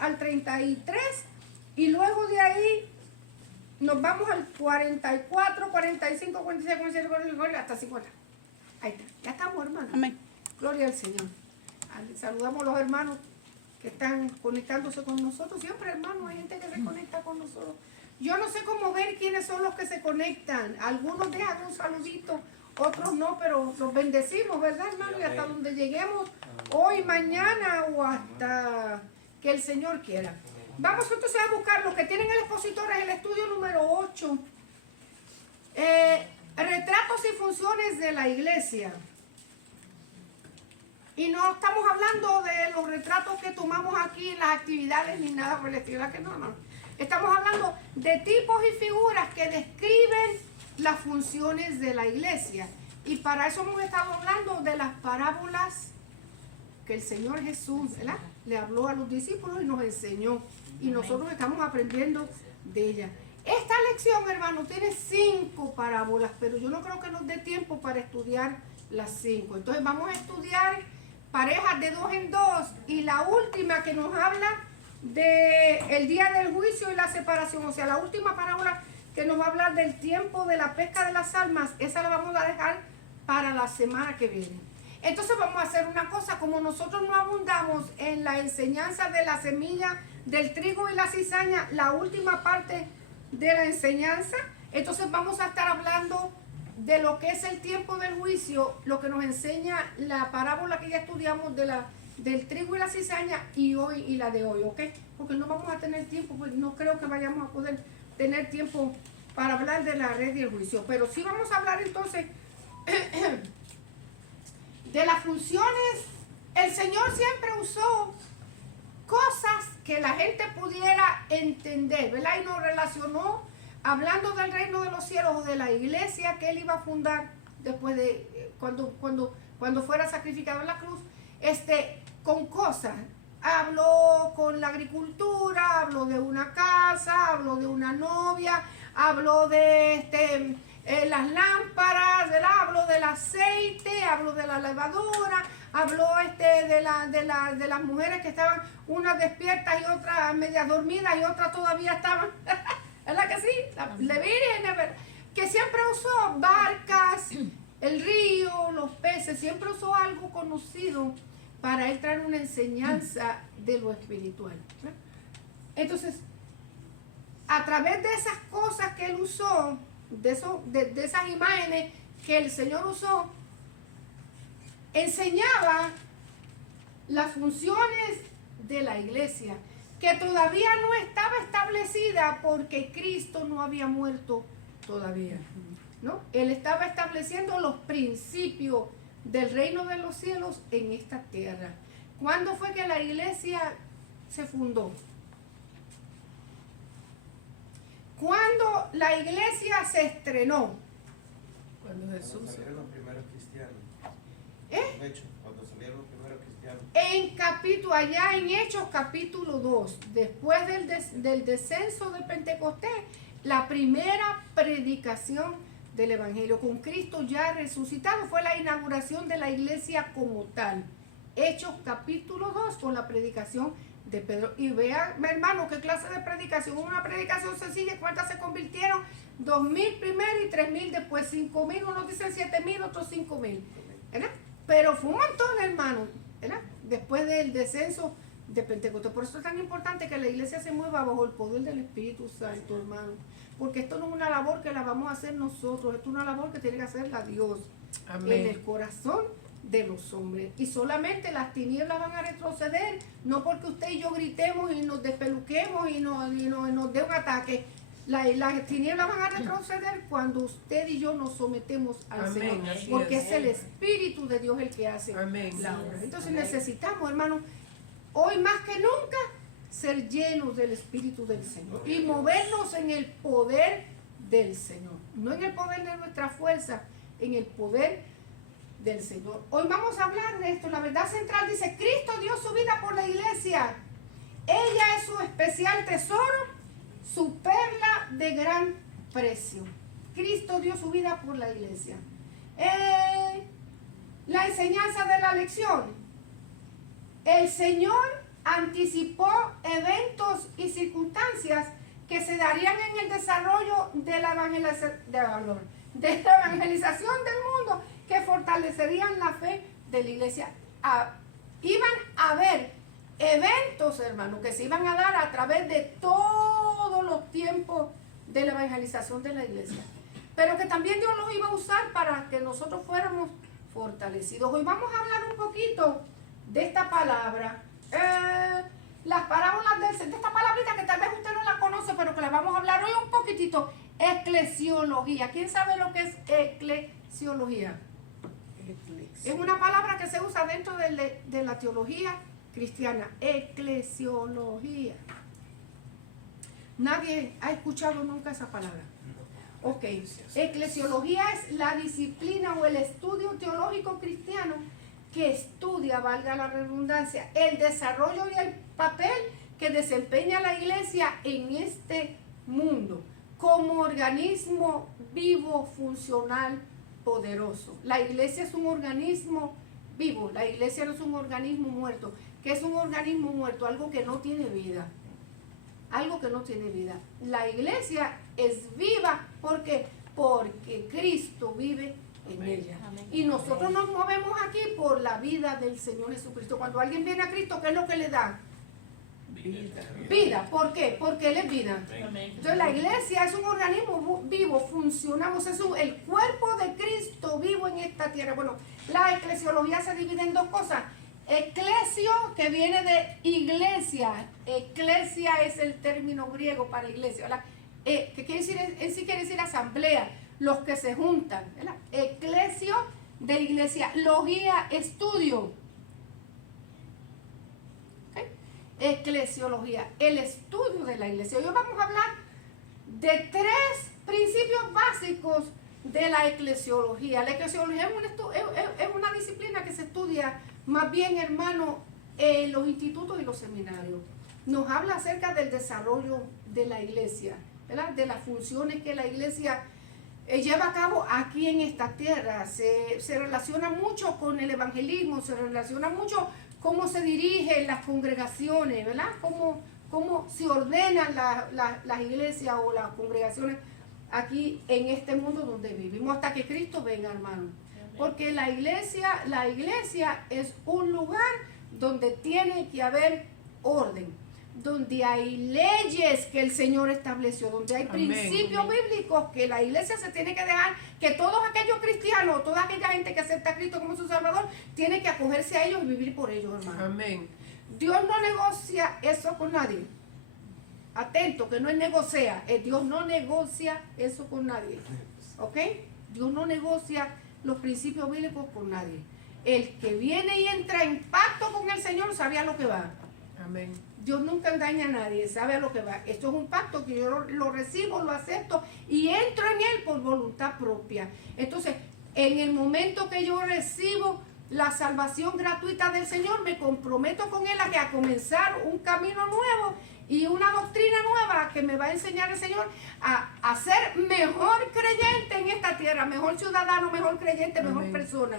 al 33 y luego de ahí nos vamos al 44, 45, 46, 47, 48, hasta 50. Ahí está, ya estamos, hermanos. Amén. Gloria al Señor. Saludamos a los hermanos que están conectándose con nosotros. Siempre, hermanos, hay gente que se conecta con nosotros. Yo no sé cómo ver quiénes son los que se conectan. Algunos dejan un saludito, otros no, pero los bendecimos, ¿verdad, hermano? Y hasta donde lleguemos hoy, mañana o hasta que el Señor quiera. Vamos entonces a buscar los que tienen el expositor en el estudio número 8. Retratos y funciones de la iglesia. Y no estamos hablando de los retratos que tomamos aquí en las actividades ni nada por el estilo, que no. Estamos hablando de tipos y figuras que describen las funciones de la iglesia. Y para eso hemos estado hablando de las parábolas que el Señor Jesús, ¿verdad?, le habló a los discípulos y nos enseñó. Y nosotros estamos aprendiendo de ella. Esta lección, hermano, tiene 5 parábolas, pero yo no creo que nos dé tiempo para estudiar las 5. Entonces vamos a estudiar parejas de 2 en 2 y la última que nos habla de el día del juicio y la separación, o sea, la última parábola que nos va a hablar del tiempo de la pesca de las almas, esa la vamos a dejar para la semana que viene. Entonces vamos a hacer una cosa, como nosotros no abundamos en la enseñanza de la semilla del trigo y la cizaña, la última parte de la enseñanza, entonces vamos a estar hablando de lo que es el tiempo del juicio, lo que nos enseña la parábola que ya estudiamos del trigo y la cizaña y hoy y la de hoy, ¿ok? Porque no vamos a tener tiempo, pues no creo que vayamos a poder tener tiempo para hablar de la red y el juicio, pero sí vamos a hablar entonces de las funciones. El Señor siempre usó cosas que la gente pudiera entender, ¿verdad? Y nos relacionó hablando del reino de los cielos o de la iglesia que Él iba a fundar después de cuando fuera sacrificado en la cruz, con cosas. Habló con la agricultura, habló de una casa, habló de una novia, habló de las lámparas, ¿verdad? Habló del aceite, habló de la levadura, habló de las mujeres que estaban unas despiertas y otras media dormidas y otras todavía estaban, ¿verdad que sí? Las vírgenes, que siempre usó barcas, el río, los peces, siempre usó algo conocido para él traer una enseñanza de lo espiritual, ¿no? Entonces, a través de esas cosas que él usó, de esas imágenes que el Señor usó, enseñaba las funciones de la iglesia, que todavía no estaba establecida porque Cristo no había muerto todavía, ¿no? Él estaba estableciendo los principios del reino de los cielos en esta tierra. ¿Cuándo fue que la iglesia se fundó? ¿Cuándo la iglesia se estrenó? Cuando Jesús salieron los primeros cristianos. ¿Eh? Hechos, cuando salieron los primeros cristianos. Allá en Hechos capítulo 2, después del descenso de Pentecostés, la primera predicación del Evangelio con Cristo ya resucitado fue la inauguración de la iglesia como tal. Hechos capítulo 2 con la predicación de Pedro. Y vean, hermano, qué clase de predicación. Una predicación sencilla. ¿Cuántas se convirtieron? 2,000 primero y 3,000 después, 5,000, unos dicen 7,000, otros 5,000, ¿verdad? Pero fue un montón, hermano, ¿verdad? Después del descenso de Pentecostés. Por eso es tan importante que la iglesia se mueva bajo el poder del Espíritu Santo, hermano. Porque esto no es una labor que la vamos a hacer nosotros, esto es una labor que tiene que hacerla Dios. Amén. En el corazón de los hombres. Y solamente las tinieblas van a retroceder, no porque usted y yo gritemos y nos despeluquemos y nos dé un ataque. Las tinieblas van a retroceder cuando usted y yo nos sometemos al Amén, Señor, así porque es. es el Espíritu de Dios el que hace Amén. la obra. Entonces Amén. necesitamos, hermano, hoy más que nunca, ser llenos del Espíritu del Señor y movernos en el poder del Señor, no en el poder de nuestra fuerza, en el poder del Señor. Hoy vamos a hablar de esto. La verdad central dice: Cristo dio su vida por la iglesia. Ella es su especial tesoro, su perla de gran precio. Cristo dio su vida por la iglesia. La enseñanza de la lección. El Señor anticipó eventos circunstancias que se darían en el desarrollo de la evangelización del mundo, que fortalecerían la fe de la iglesia. Iban a haber eventos, hermanos, que se iban a dar a través de todos los tiempos de la evangelización de la iglesia, pero que también Dios los iba a usar para que nosotros fuéramos fortalecidos. Hoy vamos a hablar un poquito de esta palabra, las parábolas de esta palabrita que tal vez usted no la conoce, pero que la vamos a hablar hoy un poquitito. Eclesiología. ¿Quién sabe lo que es eclesiología? Es una palabra que se usa dentro de la teología cristiana. Eclesiología. Nadie ha escuchado nunca esa palabra. Ok. Eclesiología es la disciplina o el estudio teológico cristiano que estudia, valga la redundancia, el desarrollo y el papel que desempeña la iglesia en este mundo como organismo vivo, funcional, poderoso. La iglesia es un organismo vivo, la iglesia no es un organismo muerto. ¿Qué es un organismo muerto? Algo que no tiene vida. Algo que no tiene vida. La iglesia es viva, ¿por qué? Porque Cristo vive en ella. Amén. Y nosotros nos movemos aquí por la vida del Señor Jesucristo. Cuando alguien viene a Cristo, ¿qué es lo que le da? Vida. ¿Por qué? Porque Él es vida. Amén. Entonces la iglesia es un organismo vivo, funcionamos, es el cuerpo de Cristo vivo en esta tierra. Bueno, la eclesiología se divide en dos cosas. Eclesio, que viene de iglesia. Eclesia es el término griego para iglesia, ¿verdad? Que quiere decir, en sí quiere decir asamblea, los que se juntan, ¿verdad? Eclesio de iglesia, logía, estudio. ¿Okay? Eclesiología, el estudio de la iglesia. Hoy vamos a hablar de tres principios básicos de la eclesiología. La eclesiología es una disciplina que se estudia más bien, hermano, en los institutos y los seminarios. Nos habla acerca del desarrollo de la iglesia, ¿verdad? De las funciones que la iglesia lleva a cabo aquí en esta tierra. Se relaciona mucho con el evangelismo, se relaciona mucho cómo se dirigen las congregaciones, ¿verdad? Cómo se ordenan las iglesias o las congregaciones aquí en este mundo donde vivimos, hasta que Cristo venga, hermano. Porque la iglesia es un lugar donde tiene que haber orden, donde hay leyes que el Señor estableció, donde hay principios bíblicos que la iglesia se tiene que dejar, que todos aquellos cristianos, toda aquella gente que acepta a Cristo como su Salvador, tiene que acogerse a ellos y vivir por ellos, hermano. Amén. Dios no negocia eso con nadie. Atento, que no es negocia, Dios no negocia eso con nadie. ¿Ok? Dios no negocia los principios bíblicos con nadie. El que viene y entra en pacto con el Señor sabe a lo que va. Amén. Dios nunca engaña a nadie, sabe a lo que va. Esto es un pacto que yo lo recibo, lo acepto y entro en él por voluntad propia. Entonces, en el momento que yo recibo la salvación gratuita del Señor, me comprometo con él a comenzar un camino nuevo y una doctrina nueva que me va a enseñar el Señor a ser mejor creyente en esta tierra, mejor ciudadano, mejor creyente, mejor persona.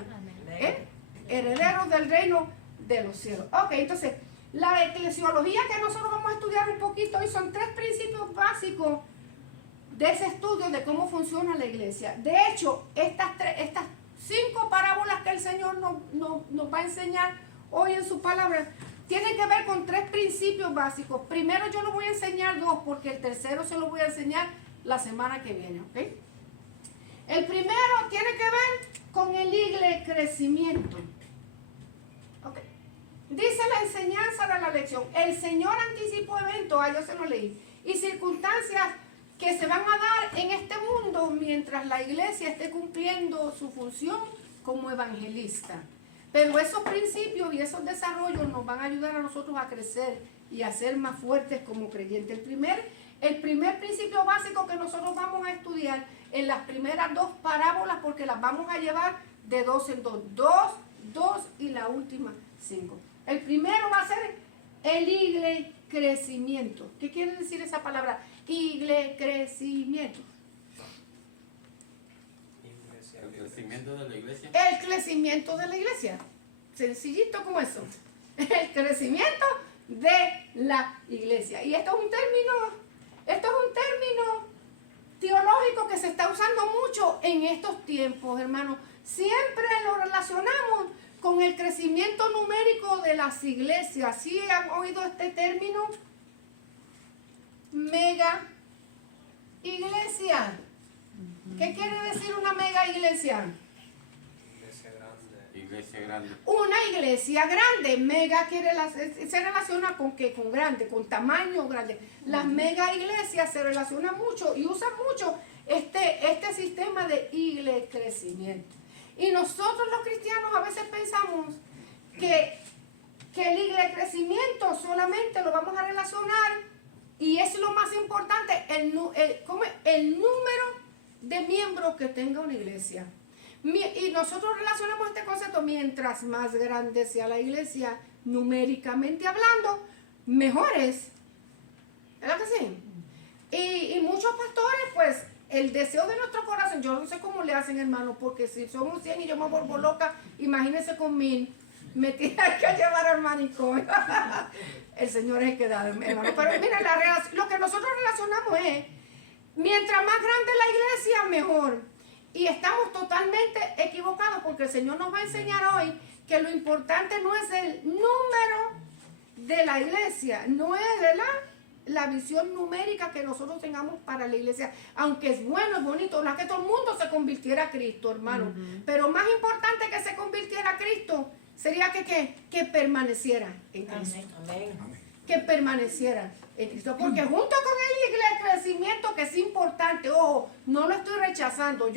Herederos del reino de los cielos. Ok, entonces, la eclesiología que nosotros vamos a estudiar un poquito hoy son tres principios básicos de ese estudio de cómo funciona la iglesia. De hecho, estas 5 parábolas que el Señor nos va a enseñar hoy en su palabra tienen que ver con 3 principios básicos. Primero yo les voy a enseñar 2 porque el tercero se lo voy a enseñar la semana que viene, ¿ok? El primero tiene que ver con el crecimiento. ¿Ok? Dice la enseñanza de la lección, el Señor anticipó eventos, yo se lo leí, y circunstancias que se van a dar en este mundo mientras la iglesia esté cumpliendo su función como evangelista. Pero esos principios y esos desarrollos nos van a ayudar a nosotros a crecer y a ser más fuertes como creyentes. El primer principio básico que nosotros vamos a estudiar en las primeras 2 parábolas, porque las vamos a llevar de 2 en 2. 2 y la última 5. El primero va a ser el crecimiento. ¿Qué quiere decir esa palabra? Crecimiento. El crecimiento de la iglesia. El crecimiento de la iglesia. Sencillito como eso. El crecimiento de la iglesia. Y esto es un término Esto es un término teológico que se está usando mucho en estos tiempos, hermanos. Siempre lo relacionamos con el crecimiento numérico de las iglesias. ¿Sí han oído este término? Mega iglesia. ¿Qué quiere decir una mega iglesia? Iglesia grande. Iglesia grande. Una iglesia grande. Mega se relaciona con qué, con grande, con tamaño grande. Las mega iglesias se relacionan mucho y usan mucho este sistema de crecimiento. Y nosotros los cristianos a veces pensamos que el crecimiento solamente lo vamos a relacionar, y es lo más importante, el número de miembros que tenga una iglesia. Y nosotros relacionamos este concepto: mientras más grande sea la iglesia, numéricamente hablando, mejor es. ¿Verdad que sí? Y muchos pastores, pues, el deseo de nuestro corazón, yo no sé cómo le hacen, hermano, porque si somos 100 y yo me vuelvo loca, imagínense con 1000, me tiene que llevar al manicomio. El Señor es el que da, hermano. Pero mira, lo que nosotros relacionamos es, mientras más grande la iglesia, mejor. Y estamos totalmente equivocados, porque el Señor nos va a enseñar hoy que lo importante no es el número de la iglesia, no es la visión numérica que nosotros tengamos para la iglesia, aunque es bueno, es bonito, no es que todo el mundo se convirtiera a Cristo, hermano. Pero más importante que se convirtiera a Cristo sería que permaneciera en Cristo. Amén. Que permaneciera en Cristo, porque junto con el crecimiento, que es importante, ojo, no lo estoy rechazando,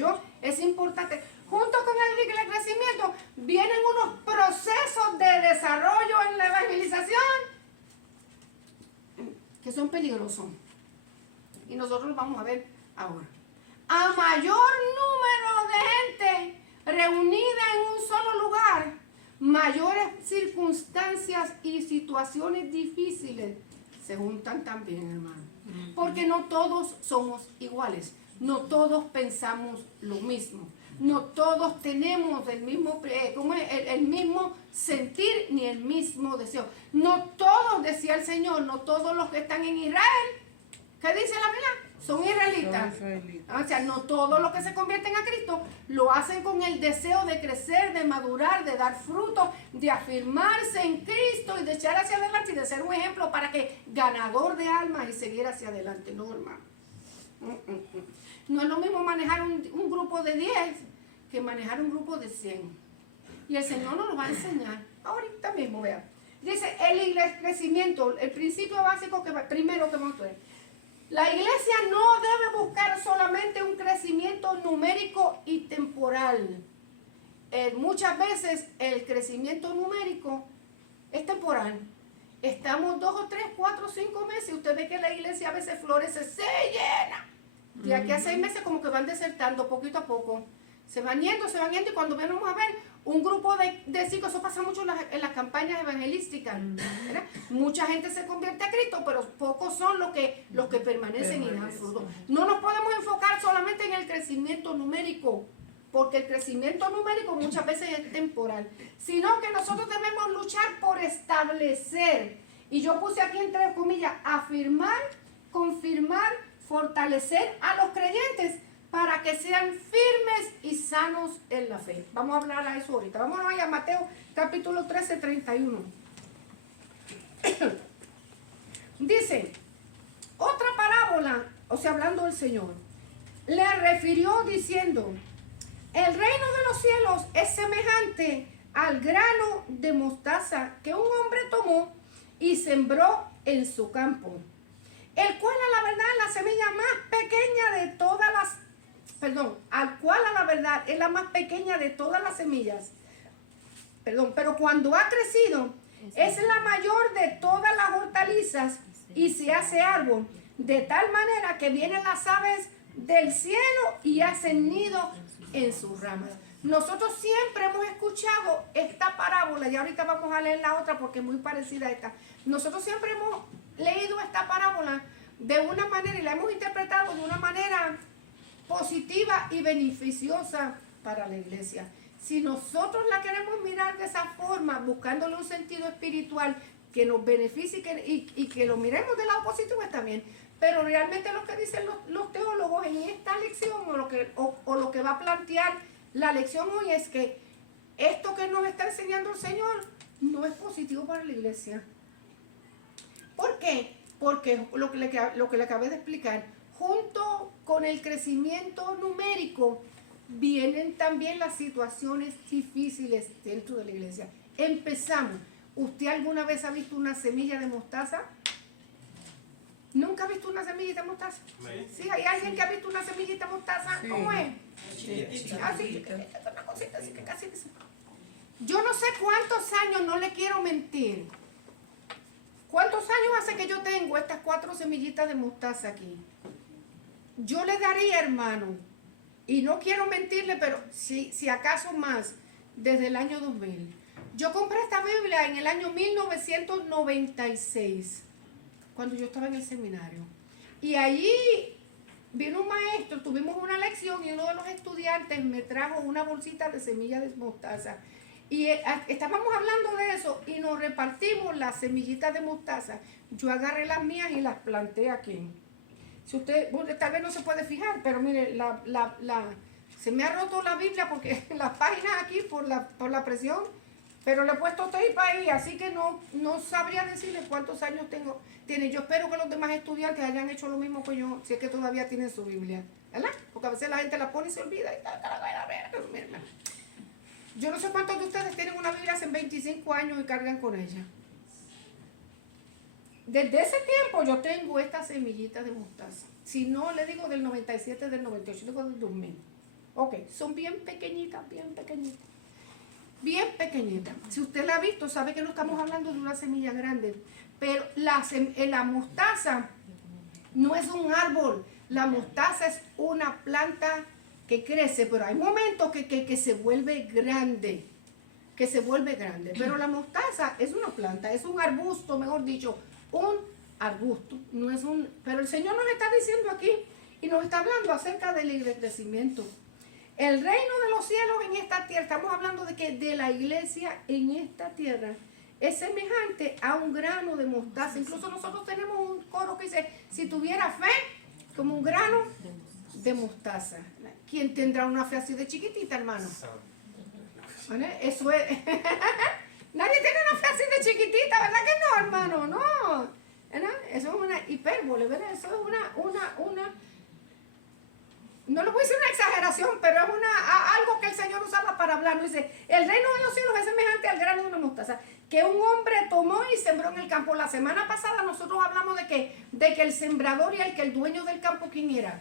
es importante, junto con el crecimiento vienen unos procesos de desarrollo en la evangelización que son peligrosos, y nosotros los vamos a ver ahora. A mayor número de gente reunida en un solo lugar, mayores circunstancias y situaciones difíciles se juntan también, hermano. Porque no todos somos iguales, no todos pensamos lo mismo, no todos tenemos el mismo sentir ni el mismo deseo. No todos, decía el Señor, no todos los que están en Israel, ¿qué dice la Biblia? Son israelitas. O sea, no todos los que se convierten a Cristo lo hacen con el deseo de crecer, de madurar, de dar fruto, de afirmarse en Cristo y de echar hacia adelante y de ser un ejemplo para que ganador de almas y seguir hacia adelante. No, hermano. No es lo mismo manejar un grupo de 10 que manejar un grupo de 100. Y el Señor nos lo va a enseñar ahorita mismo, vean. Dice el crecimiento, el principio básico primero que vamos a ver. La iglesia no debe buscar solamente un crecimiento numérico y temporal. Muchas veces el crecimiento numérico es temporal. Estamos 2 o 3, 4, 5 meses y usted ve que la iglesia a veces florece, se llena. De aquí a 6 meses como que van desertando poquito a poco. Se van yendo y cuando venimos a ver un grupo de 5, eso pasa mucho en las campañas evangelísticas, ¿verdad? Mucha gente se convierte a Cristo, pero pocos son los que permanecen y dan fruto. No nos podemos enfocar solamente en el crecimiento numérico, porque el crecimiento numérico muchas veces es temporal, sino que nosotros debemos luchar por establecer, y yo puse aquí entre comillas, afirmar, confirmar, fortalecer a los creyentes para que sean firmes y sanos en la fe. Vamos a hablar a eso ahorita. Vamos a Mateo capítulo 13, 31. Dice, otra parábola, o sea, hablando del Señor, le refirió diciendo, el reino de los cielos es semejante al grano de mostaza que un hombre tomó y sembró en su campo, el cual a la verdad es la semilla más pequeña de todas las al cual a la verdad es la más pequeña de todas las semillas. Pero cuando ha crecido, es la mayor de todas las hortalizas y se hace árbol, de tal manera que vienen las aves del cielo y hacen nido en sus ramas. Nosotros siempre hemos escuchado esta parábola, y ahorita vamos a leer la otra porque es muy parecida a esta. Nosotros siempre hemos leído esta parábola de una manera y la hemos interpretado de una manera positiva y beneficiosa para la iglesia. Si nosotros la queremos mirar de esa forma, buscándole un sentido espiritual, que nos beneficie y que lo miremos del lado positivo está bien. Pero realmente lo que dicen los teólogos en esta lección o lo que va a plantear la lección hoy es que esto que nos está enseñando el Señor no es positivo para la iglesia. ¿Por qué? Porque lo que le acabé de explicar, junto con el crecimiento numérico, vienen también las situaciones difíciles dentro de la iglesia. Empezamos. ¿Usted alguna vez ha visto una semilla de mostaza? ¿Nunca ha visto una semillita de mostaza? Sí, hay alguien que ha visto una semillita de mostaza. Sí. ¿Cómo es? Así, una cosita así que casi. Yo no sé cuántos años, no le quiero mentir. ¿Cuántos años hace que yo tengo estas 4 semillitas de mostaza aquí? Yo le daría, hermano, y no quiero mentirle, pero si acaso más, desde el año 2000. Yo compré esta Biblia en el año 1996, cuando yo estaba en el seminario. Y allí vino un maestro, tuvimos una lección y uno de los estudiantes me trajo una bolsita de semillas de mostaza. Y estábamos hablando de eso y nos repartimos las semillitas de mostaza. Yo agarré las mías y las planté aquí. Si usted, bueno, tal vez no se puede fijar, pero mire, se me ha roto la Biblia porque las páginas aquí por la presión, pero le he puesto tape ahí, así que no sabría decirle cuántos años tiene. Yo espero que los demás estudiantes hayan hecho lo mismo que yo, si es que todavía tienen su Biblia, ¿verdad? Porque a veces la gente la pone y se olvida y tal. Yo no sé cuántos de ustedes tienen una Biblia hace 25 años y cargan con ella. Desde ese tiempo yo tengo esta semillita de mostaza. Si no, le digo del 97, del 98, digo del 2000. Ok, son bien pequeñitas, bien pequeñitas. Bien pequeñitas. Si usted la ha visto, sabe que no estamos hablando de una semilla grande. Pero la mostaza no es un árbol. La mostaza es una planta que crece, pero hay momentos que se vuelve grande. Que se vuelve grande. Pero la mostaza es una planta, es un arbusto, mejor dicho, un arbusto. No es un. Pero el Señor nos está diciendo aquí y nos está hablando acerca del crecimiento. El reino de los cielos en esta tierra, estamos hablando de que de la iglesia en esta tierra es semejante a un grano de mostaza. Incluso nosotros tenemos un coro que dice, si tuviera fe, como un grano de mostaza. ¿Quién tendrá una fe así de chiquitita, hermano? ¿Vale? Eso es. Nadie tiene una fe así de chiquitita, ¿verdad que no, hermano? No. ¿Verdad? Eso es una hipérbole, ¿verdad? Eso es una no le voy a decir una exageración, pero es algo que el Señor usaba para hablar. Dice, el reino de los cielos es semejante al grano de una mostaza que un hombre tomó y sembró en el campo. La semana pasada nosotros hablamos de que el sembrador y el dueño del campo, ¿quién era?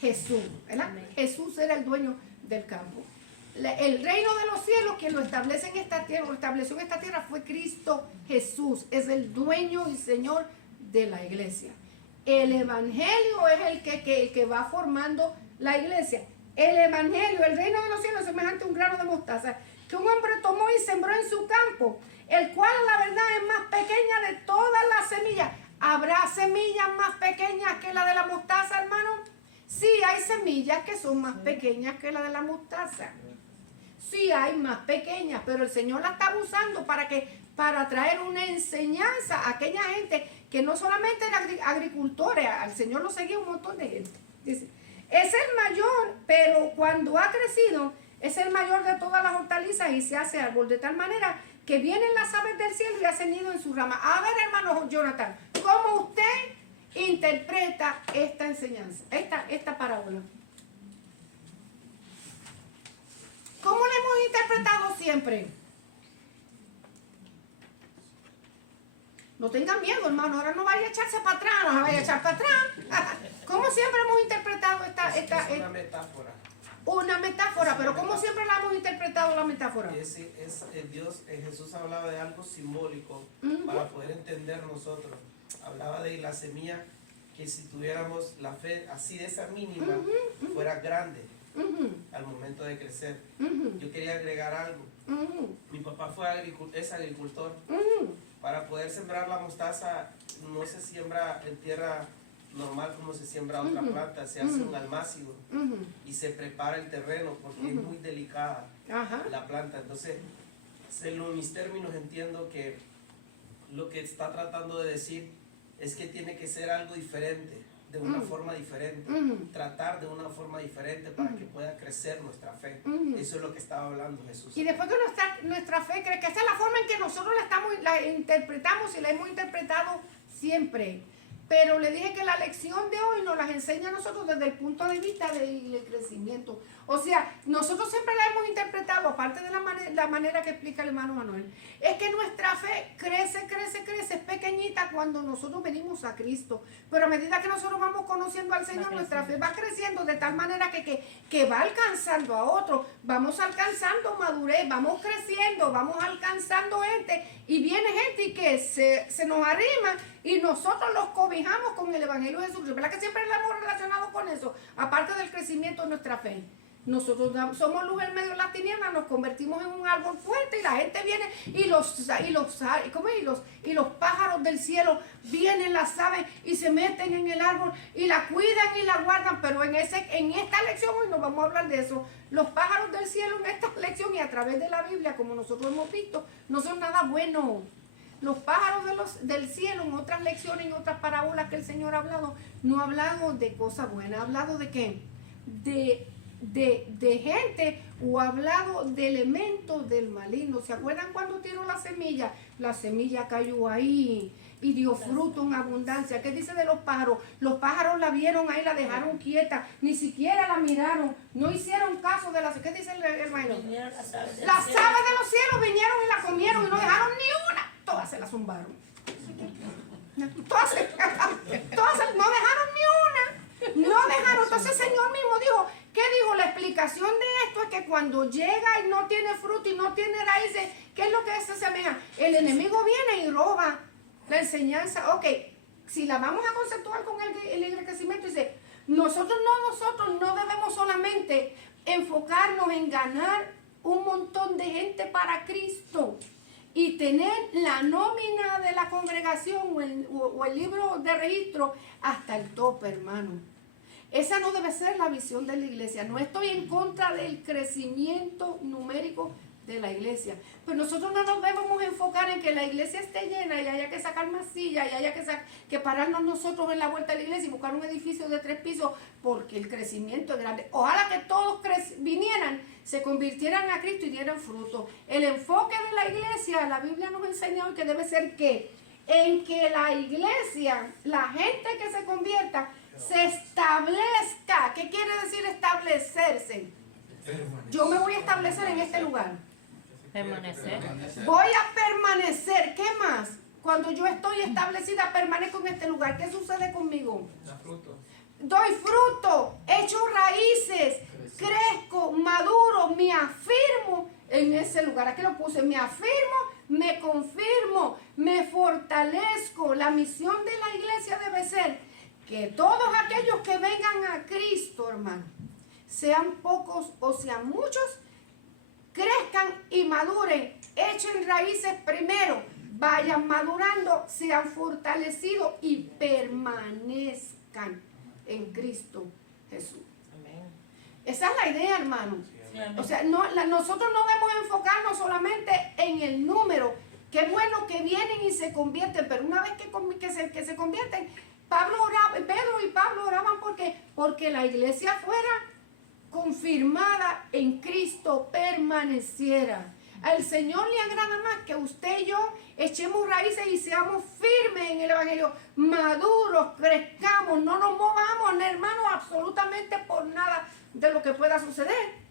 Jesús, ¿verdad? Jesús era el dueño del campo. El reino de los cielos, quien lo establece en esta tierra, lo estableció en esta tierra, fue Cristo Jesús. Es el dueño y Señor de la iglesia. El evangelio es el que va formando la iglesia. El evangelio, el reino de los cielos es semejante a un grano de mostaza que un hombre tomó y sembró en su campo, el cual la verdad es más pequeña de todas las semillas. ¿Habrá semillas más pequeñas que la de la mostaza, hermano? Sí, hay semillas que son más pequeñas que la de la mostaza. Sí, hay más pequeñas, pero el Señor la está usando para traer una enseñanza a aquella gente que no solamente eran agricultores, al Señor lo seguía un montón de gente. Dice, es el mayor, pero cuando ha crecido, es el mayor de todas las hortalizas y se hace árbol, de tal manera que vienen las aves del cielo y hacen nido en su rama. A ver, hermano Jonathan, ¿cómo usted interpreta esta enseñanza, esta parábola? ¿Cómo la hemos interpretado siempre? No tengan miedo, hermano, ahora no vaya a echarse para atrás, no se vaya a echar para atrás. ¿Cómo siempre hemos interpretado esta? Es una metáfora. Una metáfora, pero ¿cómo siempre la hemos interpretado la metáfora? Jesús hablaba de algo simbólico para poder entender nosotros. Hablaba de la semilla que si tuviéramos la fe así de esa mínima, fuera grande al momento de crecer. Yo quería agregar algo. Mi papá es agricultor. Para poder sembrar la mostaza no se siembra en tierra normal como se siembra otra planta, se hace un almácigo y se prepara el terreno porque es muy delicada la planta. Entonces, en mis términos entiendo que lo que está tratando de decir es que tiene que ser algo diferente, de una forma diferente, tratar de una forma diferente para que pueda crecer nuestra fe. Eso es lo que estaba hablando Jesús. Y después que nuestra fe crece, que esa es la forma en que nosotros la interpretamos y la hemos interpretado siempre. Pero le dije que la lección de hoy nos las enseña a nosotros desde el punto de vista del crecimiento. O sea, nosotros siempre la hemos interpretado, aparte de la manera que explica el hermano Manuel, es que nuestra fe crece, es pequeñita cuando nosotros venimos a Cristo. Pero a medida que nosotros vamos conociendo al Señor, nuestra fe va creciendo de tal manera que va alcanzando a otros. Vamos alcanzando madurez, vamos creciendo, vamos alcanzando gente. Y viene gente y que se nos arrima y nosotros los cobijamos con el Evangelio de Jesucristo. ¿Verdad que siempre lo hemos relacionado con eso? Aparte del crecimiento de nuestra fe. Nosotros somos luz en medio de las tinieblas, nos convertimos en un árbol fuerte y la gente viene y los pájaros del cielo vienen, las aves y se meten en el árbol y la cuidan y la guardan. Pero en esta lección hoy nos vamos a hablar de eso. Los pájaros del cielo en esta lección y a través de la Biblia, como nosotros hemos visto, no son nada bueno. Los pájaros del cielo, en otras lecciones, en otras parábolas que el Señor ha hablado, no ha hablado de cosas buenas. ¿Ha hablado de qué? De gente, o ha hablado de elementos del maligno. ¿Se acuerdan cuando tiró la semilla? La semilla cayó ahí y dio fruto en abundancia. ¿Qué dice de los pájaros? Los pájaros la vieron ahí, la dejaron quieta, ni siquiera la miraron, no hicieron caso de las... ¿Qué dice el hermano? Las aves de los cielos vinieron y la comieron y no dejaron ni una. Todas se la zumbaron. Todas no dejaron ni una. No dejaron. Entonces el Señor mismo dijo, ¿qué dijo? La explicación de esto es que cuando llega y no tiene fruto y no tiene raíces, ¿qué es lo que se asemeja? El enemigo viene y roba la enseñanza. Ok, si la vamos a conceptuar con el enriquecimiento, dice, nosotros no debemos solamente enfocarnos en ganar un montón de gente para Cristo y tener la nómina de la congregación o el libro de registro hasta el tope, hermano. Esa no debe ser la visión de la iglesia. No estoy en contra del crecimiento numérico de la iglesia, pero nosotros no nos debemos enfocar en que la iglesia esté llena y haya que sacar más sillas y haya que pararnos nosotros en la vuelta de la iglesia y buscar un edificio de 3 pisos porque el crecimiento es grande. Ojalá que todos vinieran, se convirtieran a Cristo y dieran fruto. El enfoque de la iglesia, la Biblia nos enseña hoy que debe ser en que la iglesia, la gente que se convierta, se establezca. ¿Qué quiere decir establecerse? Yo me voy a establecer en este lugar. Permanecer. Voy a permanecer. ¿Qué más? Cuando yo estoy establecida, permanezco en este lugar. ¿Qué sucede conmigo? Da fruto. Doy fruto, echo raíces, crezco, maduro, me afirmo en ese lugar. Aquí lo puse, me afirmo, me confirmo, me fortalezco. La misión de la iglesia debe ser que todos aquellos que vengan a Cristo, hermano, sean pocos o sean muchos, crezcan y maduren, echen raíces primero, vayan madurando, sean fortalecidos y permanezcan en Cristo Jesús. Amén. Esa es la idea, hermano. Sí, amén. O sea, nosotros no debemos enfocarnos solamente en el número. Qué bueno que vienen y se convierten, pero una vez que se convierten, Pedro y Pablo oraban porque la iglesia fuera confirmada en Cristo, permaneciera. Al Señor le agrada más que usted y yo echemos raíces y seamos firmes en el Evangelio, maduros, crezcamos, no nos movamos, hermano, absolutamente por nada de lo que pueda suceder.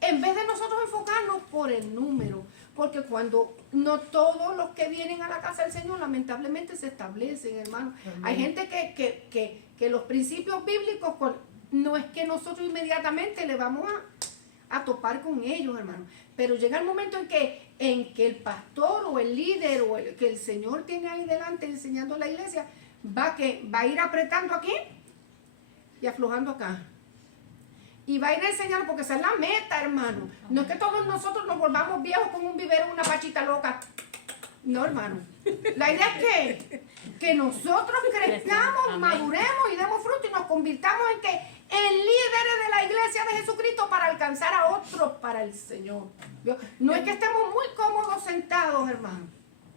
En vez de nosotros enfocarnos por el número, porque cuando no todos los que vienen a la casa del Señor lamentablemente se establecen, hermano. Hay gente que los principios bíblicos, no es que nosotros inmediatamente le vamos a topar con ellos, hermano. Pero llega el momento en que el pastor o el líder o que el Señor tiene ahí delante enseñando a la iglesia, va a ir apretando aquí y aflojando acá. Y va a ir enseñando, porque esa es la meta, hermano. No es que todos nosotros nos volvamos viejos con un vivero, una pachita loca. No, hermano. La idea es que nosotros crezcamos, Amén. maduremos y demos fruto y nos convirtamos en líderes de la iglesia de Jesucristo para alcanzar a otros para el Señor. No es que estemos muy cómodos sentados, hermano,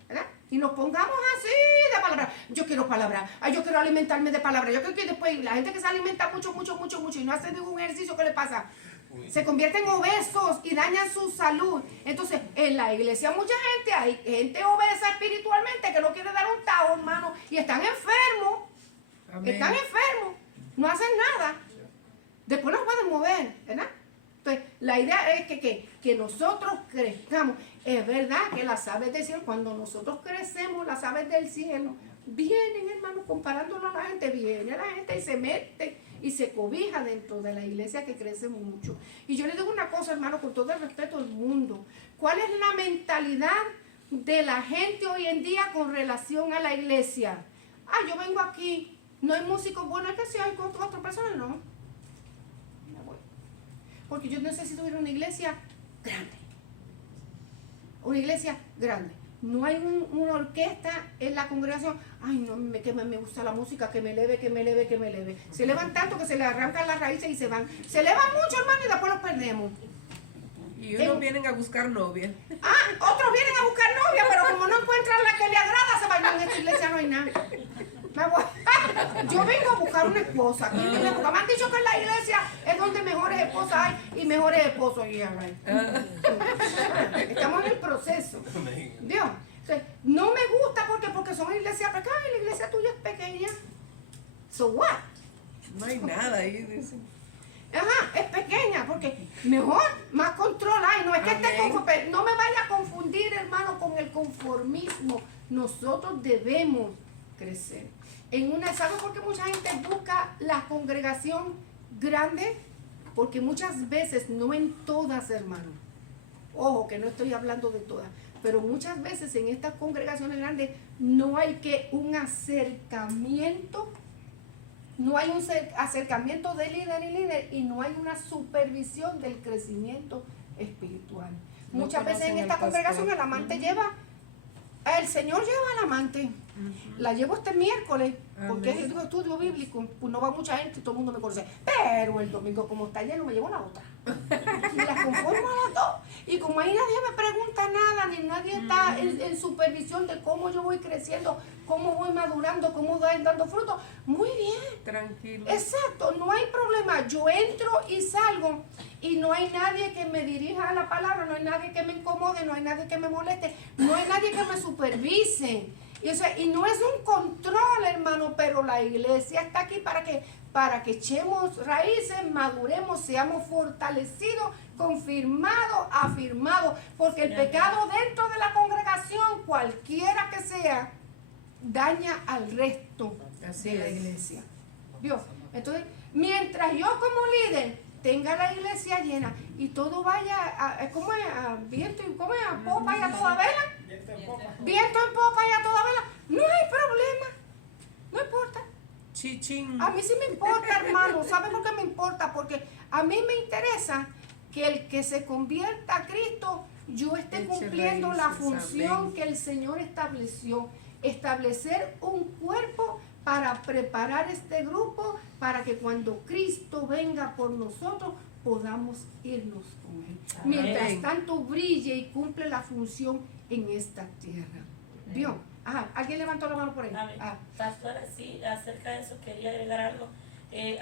¿verdad? y nos pongamos así de palabra. Yo quiero palabra, ay, yo quiero alimentarme de palabra. Yo creo que después la gente que se alimenta mucho y no hace ningún ejercicio, ¿qué le pasa? Se convierten en obesos y dañan su salud. Entonces, en la iglesia mucha gente, hay gente obesa espiritualmente que no quiere dar un tao, hermano, y están enfermos. Amén. Están enfermos, no hacen nada. Después los pueden mover, ¿verdad? Entonces, la idea es que nosotros crezcamos. Es verdad que las aves del cielo, cuando nosotros crecemos, las aves del cielo, vienen, hermano, comparándolo a la gente, viene la gente y se mete y se cobija dentro de la iglesia que crece mucho. Y yo le digo una cosa, hermano, con todo el respeto del mundo. ¿Cuál es la mentalidad de la gente hoy en día con relación a la iglesia? Ah, yo vengo aquí, no hay músicos buenos, que si hay con otras personas, no. Me voy. Porque yo necesito ir a una iglesia grande. Una iglesia grande. No hay una orquesta en la congregación. Ay, no, que me gusta la música, que me eleve, que me eleve, que me eleve. Se elevan tanto que se le arrancan las raíces y se van. Se elevan mucho, hermano, y después los perdemos. Y unos vienen a buscar novia. Ah, otros vienen a buscar novia, pero como no encuentran la que le agrada, se van. En esta iglesia no hay nada. Yo vengo a buscar una esposa. Aquí viene a buscar. Me han dicho que en la iglesia es donde mejores esposas hay y mejores esposos. Estamos en el proceso. Dios. Entonces, no me gusta porque son iglesias pequeñas y la iglesia tuya es pequeña. So what? No hay nada ahí, dicen. Ajá, es pequeña, porque mejor, más control hay. No es que no me vaya a confundir, hermano, con el conformismo. Nosotros debemos crecer. ¿Sabe por qué mucha gente busca la congregación grande? Porque muchas veces, no en todas, hermano. Ojo, que no estoy hablando de todas. Pero muchas veces en estas congregaciones grandes no hay un acercamiento. No hay un acercamiento de líder y líder y no hay una supervisión del crecimiento espiritual. No Muchas veces en conocen esta al congregación pastor. el amante el Señor lleva al amante. La llevo este miércoles porque Amén. es un estudio bíblico. Pues no va mucha gente y todo el mundo me conoce. Pero el domingo, como está lleno, me llevo la otra. Y las conformo a las dos. Y como ahí nadie me pregunta nada, ni nadie está en supervisión de cómo yo voy creciendo, cómo voy madurando, cómo voy dando frutos, muy bien. Tranquilo. Exacto, no hay problema. Yo entro y salgo y no hay nadie que me dirija a la palabra, no hay nadie que me incomode, no hay nadie que me moleste, no hay nadie que me supervise. Y no es un control, hermano, pero la iglesia está aquí para que echemos raíces, maduremos, seamos fortalecidos, confirmados, afirmados, porque el pecado dentro de la congregación, cualquiera que sea, daña al resto de la iglesia. Dios. Entonces, mientras yo como líder tenga la iglesia llena y todo vaya a viento y a popa y a toda vela, viento en popa y a toda vela, no hay problema, no importa. Chichín. A mí sí me importa, hermano. ¿Sabe por qué me importa? Porque a mí me interesa que el que se convierta a Cristo, yo esté Eche cumpliendo la raíces, función amén. que el Señor estableció. Establecer un cuerpo para preparar este grupo para que cuando Cristo venga por nosotros podamos irnos con Él. Amén. Mientras tanto brille y cumple la función en esta tierra. ¿Vio? Ajá, ¿alguien levantó la mano por ahí? Amén. Pastora, sí, acerca de eso quería agregar algo.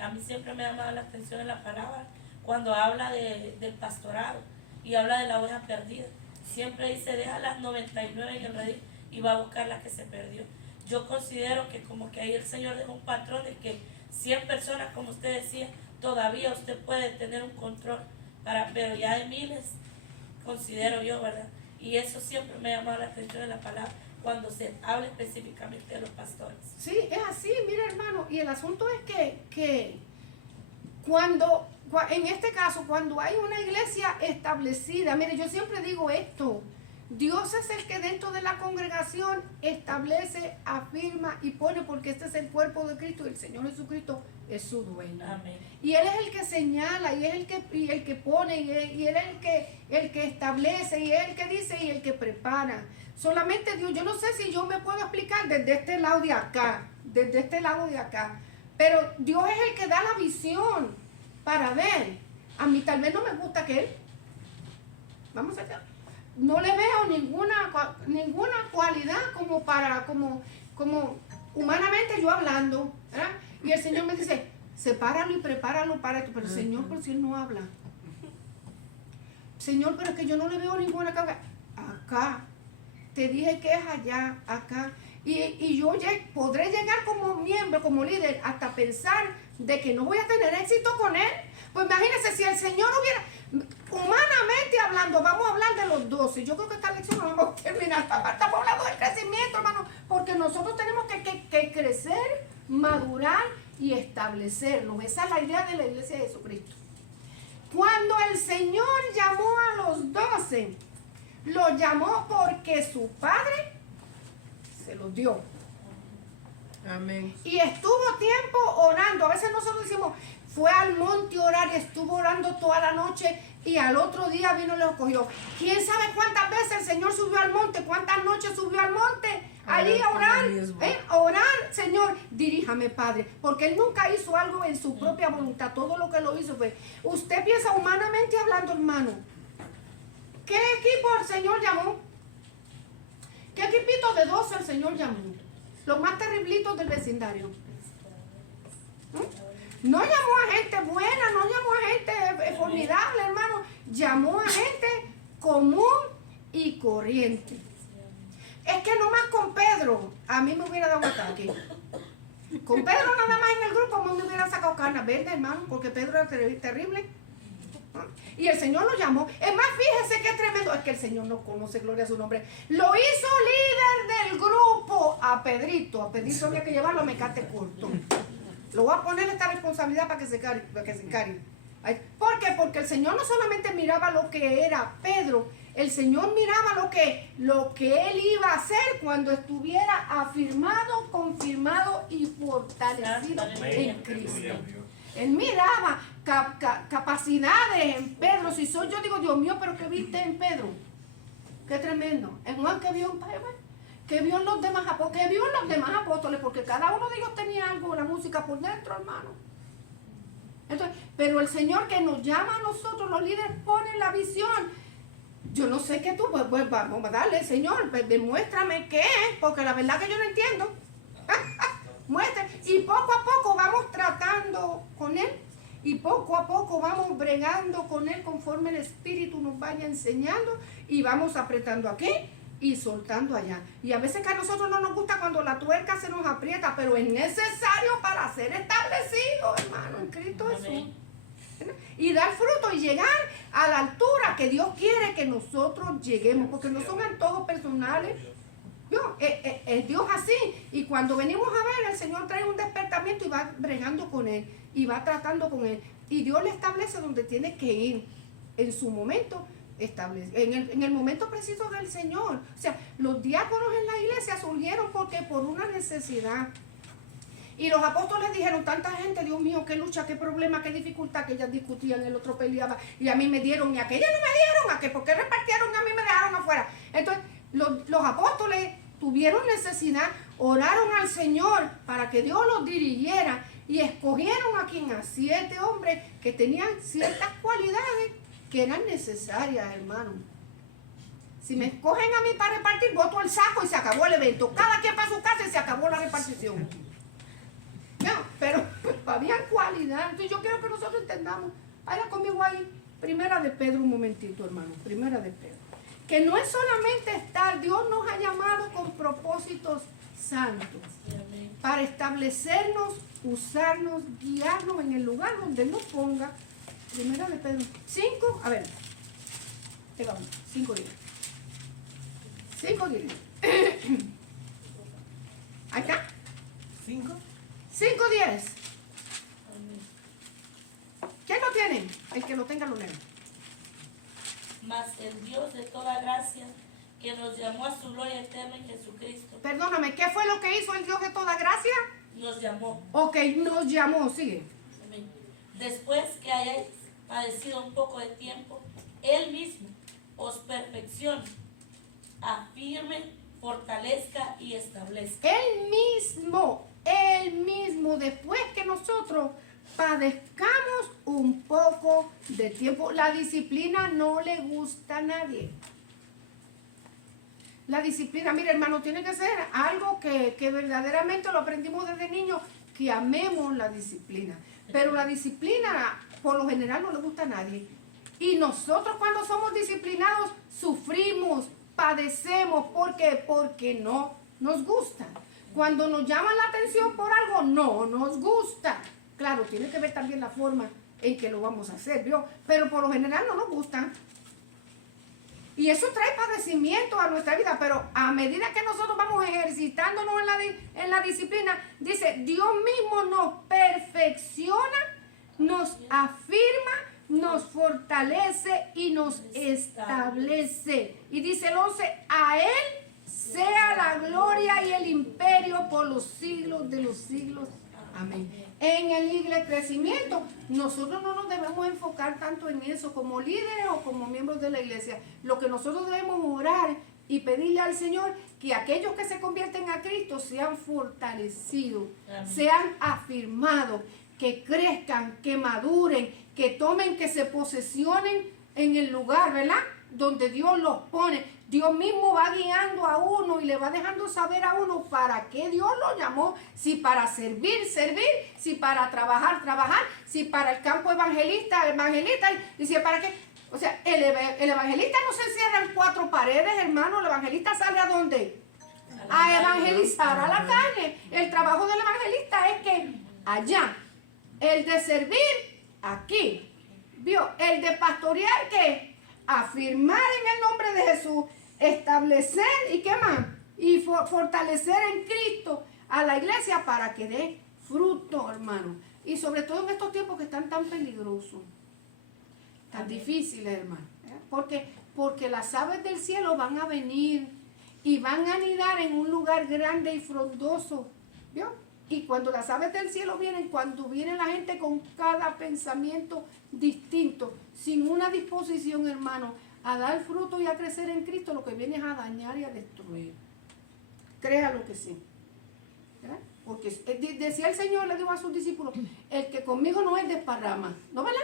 A mí siempre me ha llamado la atención en la palabra cuando habla del pastorado y habla de la oveja perdida. Siempre dice, deja las 99 en el redil y va a buscar la que se perdió. Yo considero que como que ahí el Señor dejó un patrón de que 100 personas, como usted decía, todavía usted puede tener un control, pero ya de miles, considero yo, ¿verdad? Y eso siempre me ha llamado la atención en la palabra, cuando se habla específicamente de los pastores. Sí, es así, mira, hermano. Y el asunto es que en este caso, cuando hay una iglesia establecida, mire, yo siempre digo esto, Dios es el que dentro de la congregación establece, afirma y pone, porque este es el cuerpo de Cristo y el Señor Jesucristo es su dueño. Amén. Y Él es el que señala, y es el que pone, y Él es el que establece, y es el que dice y el que prepara. Solamente Dios, yo no sé si yo me puedo explicar desde este lado de acá, pero Dios es el que da la visión para ver. A mí tal vez no me gusta que Él, vamos allá. no le veo ninguna cualidad como humanamente yo hablando, ¿verdad? Y el Señor me dice, sepáralo y prepáralo para esto. Pero Señor, pero si Él no habla. Señor, pero es que yo no le veo ninguna carga. Acá. Te dije que es allá, acá. Y yo podré llegar como miembro, como líder, hasta pensar de que no voy a tener éxito con Él. Pues imagínense, si el Señor hubiera, humanamente hablando, vamos a hablar de los 12. Yo creo que esta lección no la vamos a terminar. Estamos hablando del crecimiento, hermano, porque nosotros tenemos que crecer, madurar y establecernos. Esa es la idea de la iglesia de Jesucristo. Cuando el Señor llamó a los 12, lo llamó porque su Padre se los dio. Amén. Y estuvo tiempo orando. A veces nosotros decimos, fue al monte a orar y estuvo orando toda la noche y al otro día vino y lo cogió. ¿Quién sabe cuántas veces el Señor subió al monte? ¿Cuántas noches subió al monte? Allí a orar, a orar, Señor, diríjame, Padre, porque Él nunca hizo algo en su propia voluntad. Todo lo que lo hizo fue, usted piensa humanamente hablando, hermano, ¿qué equipo el Señor llamó? ¿Qué equipito de 12 el Señor llamó? Los más terriblitos del vecindario. No llamó a gente buena, no llamó a gente formidable, hermano. Llamó a gente común y corriente. Es que nomás con Pedro, a mí me hubiera dado un ataque. Con Pedro nada más en el grupo me hubiera sacado carne verde, hermano, porque Pedro era terrible. Y el Señor lo llamó. Es más, fíjese qué tremendo. Es que el Señor no conoce, gloria a su nombre. Lo hizo líder del grupo a Pedrito. A Pedrito había que llevarlo a Mecate corto. Lo voy a poner esta responsabilidad para que se encargue. ¿Por qué? Porque el Señor no solamente miraba lo que era Pedro, el Señor miraba lo que él iba a hacer cuando estuviera afirmado, confirmado y fortalecido en Cristo. Él miraba capacidades en Pedro. Si soy yo, digo, Dios mío, pero ¿qué viste en Pedro? Qué tremendo. En Juan, ¿qué vio en Pedro? ¿Qué vio en los demás apóstoles? ¿Qué vio en los demás apóstoles? Porque cada uno de ellos tenía algo, la música por dentro, hermano. Entonces, pero el Señor que nos llama a nosotros, los líderes, pone la visión. Yo no sé qué tú, pues vamos a darle, Señor, demuéstrame qué es, porque la verdad que yo no entiendo. Muéstrame. Y poco a poco vamos tratando con Él. Y poco a poco vamos bregando con Él conforme el Espíritu nos vaya enseñando. Y vamos apretando aquí y soltando allá. Y a veces que a nosotros no nos gusta cuando la tuerca se nos aprieta, pero es necesario para ser establecido, hermano, en Cristo Jesús. Y dar fruto y llegar a la altura que Dios quiere que nosotros lleguemos, porque no son antojos personales. No, es Dios así. Y cuando venimos a ver, el Señor trae un despertamiento y va bregando con Él y va tratando con Él. Y Dios le establece donde tiene que ir en su momento. En el momento preciso del Señor. O sea, los diáconos en la iglesia surgieron porque por una necesidad. Y los apóstoles dijeron, tanta gente, Dios mío, qué lucha, qué problema, qué dificultad, que ellas discutían, el otro peleaba, y a mí me dieron, y aquellas no me dieron, a que por qué repartieron, a mí me dejaron afuera. Entonces, los apóstoles tuvieron necesidad, oraron al Señor para que Dios los dirigiera, y escogieron a 7 hombres que tenían ciertas cualidades que eran necesarias, hermano. Si me escogen a mí para repartir, boto el saco y se acabó el evento. Cada quien para su casa y se acabó la repartición. No, pero había cualidad. Entonces yo quiero que nosotros entendamos. Vaya conmigo ahí. Primera de Pedro, un momentito, hermano. Primera de Pedro. Que no es solamente estar. Dios nos ha llamado con propósitos santos. Para establecernos, usarnos, guiarnos en el lugar donde nos ponga. Primera de Pedro 5, a ver, pegamos, 5 días. 5 días. Ahí está. 5. 5 días. ¿Quién lo tiene? El que lo tenga lo lea. Mas el Dios de toda gracia, que nos llamó a su gloria eterna en Jesucristo, Perdóname, ¿qué fue lo que hizo el Dios de toda gracia? nos llamó. Ok, nos llamó, sigue. Amén. Después que hayáis padecido un poco de tiempo, Él mismo os perfeccione, afirme, fortalezca y establezca. Él mismo, después que nosotros padezcamos un poco de tiempo. La disciplina no le gusta a nadie. La disciplina, mire hermano, tiene que ser algo que verdaderamente lo aprendimos desde niños, que amemos la disciplina. Pero la disciplina por lo general no le gusta a nadie. Y nosotros cuando somos disciplinados sufrimos, padecemos. ¿Por qué? Porque no nos gusta. Cuando nos llaman la atención por algo, no nos gusta. Claro, tiene que ver también la forma en que lo vamos a hacer, ¿vio? Pero por lo general no nos gusta. Y eso trae padecimiento a nuestra vida, pero a medida que nosotros vamos ejercitándonos en la disciplina, dice, Dios mismo nos perfecciona, nos afirma, nos fortalece y nos establece. Y dice el 11, a Él sea la gloria y el imperio por los siglos de los siglos. Amén. En el crecimiento, nosotros no nos debemos enfocar tanto en eso como líderes o como miembros de la iglesia. Lo que nosotros debemos orar y pedirle al Señor que aquellos que se convierten a Cristo sean fortalecidos, sean afirmados, que crezcan, que maduren, que tomen, que se posesionen en el lugar, ¿verdad? Donde Dios los pone. Dios mismo va guiando a uno y le va dejando saber a uno para qué Dios lo llamó. Si para servir, si para trabajar, si para el campo evangelista, y si para qué. O sea, el evangelista no se encierra en 4 paredes, hermano. El evangelista sale ¿a dónde? A evangelizar a la calle. El trabajo del evangelista es que allá. El de servir, aquí. ¿Vio? El de pastorear, ¿qué? Afirmar en el nombre de Jesús, establecer y qué más, y fortalecer en Cristo a la iglesia para que dé fruto, hermano. Y sobre todo en estos tiempos que están tan peligrosos, tan difíciles, hermano. Porque las aves del cielo van a venir y van a anidar en un lugar grande y frondoso. ¿Vio? Y cuando las aves del cielo vienen, cuando viene la gente con cada pensamiento distinto, sin una disposición, hermano, a dar fruto y a crecer en Cristo, lo que viene es a dañar y a destruir. Créalo que sí. ¿Verdad? Porque decía el Señor, le dijo a sus discípulos, el que conmigo no es desparrama, ¿no verdad?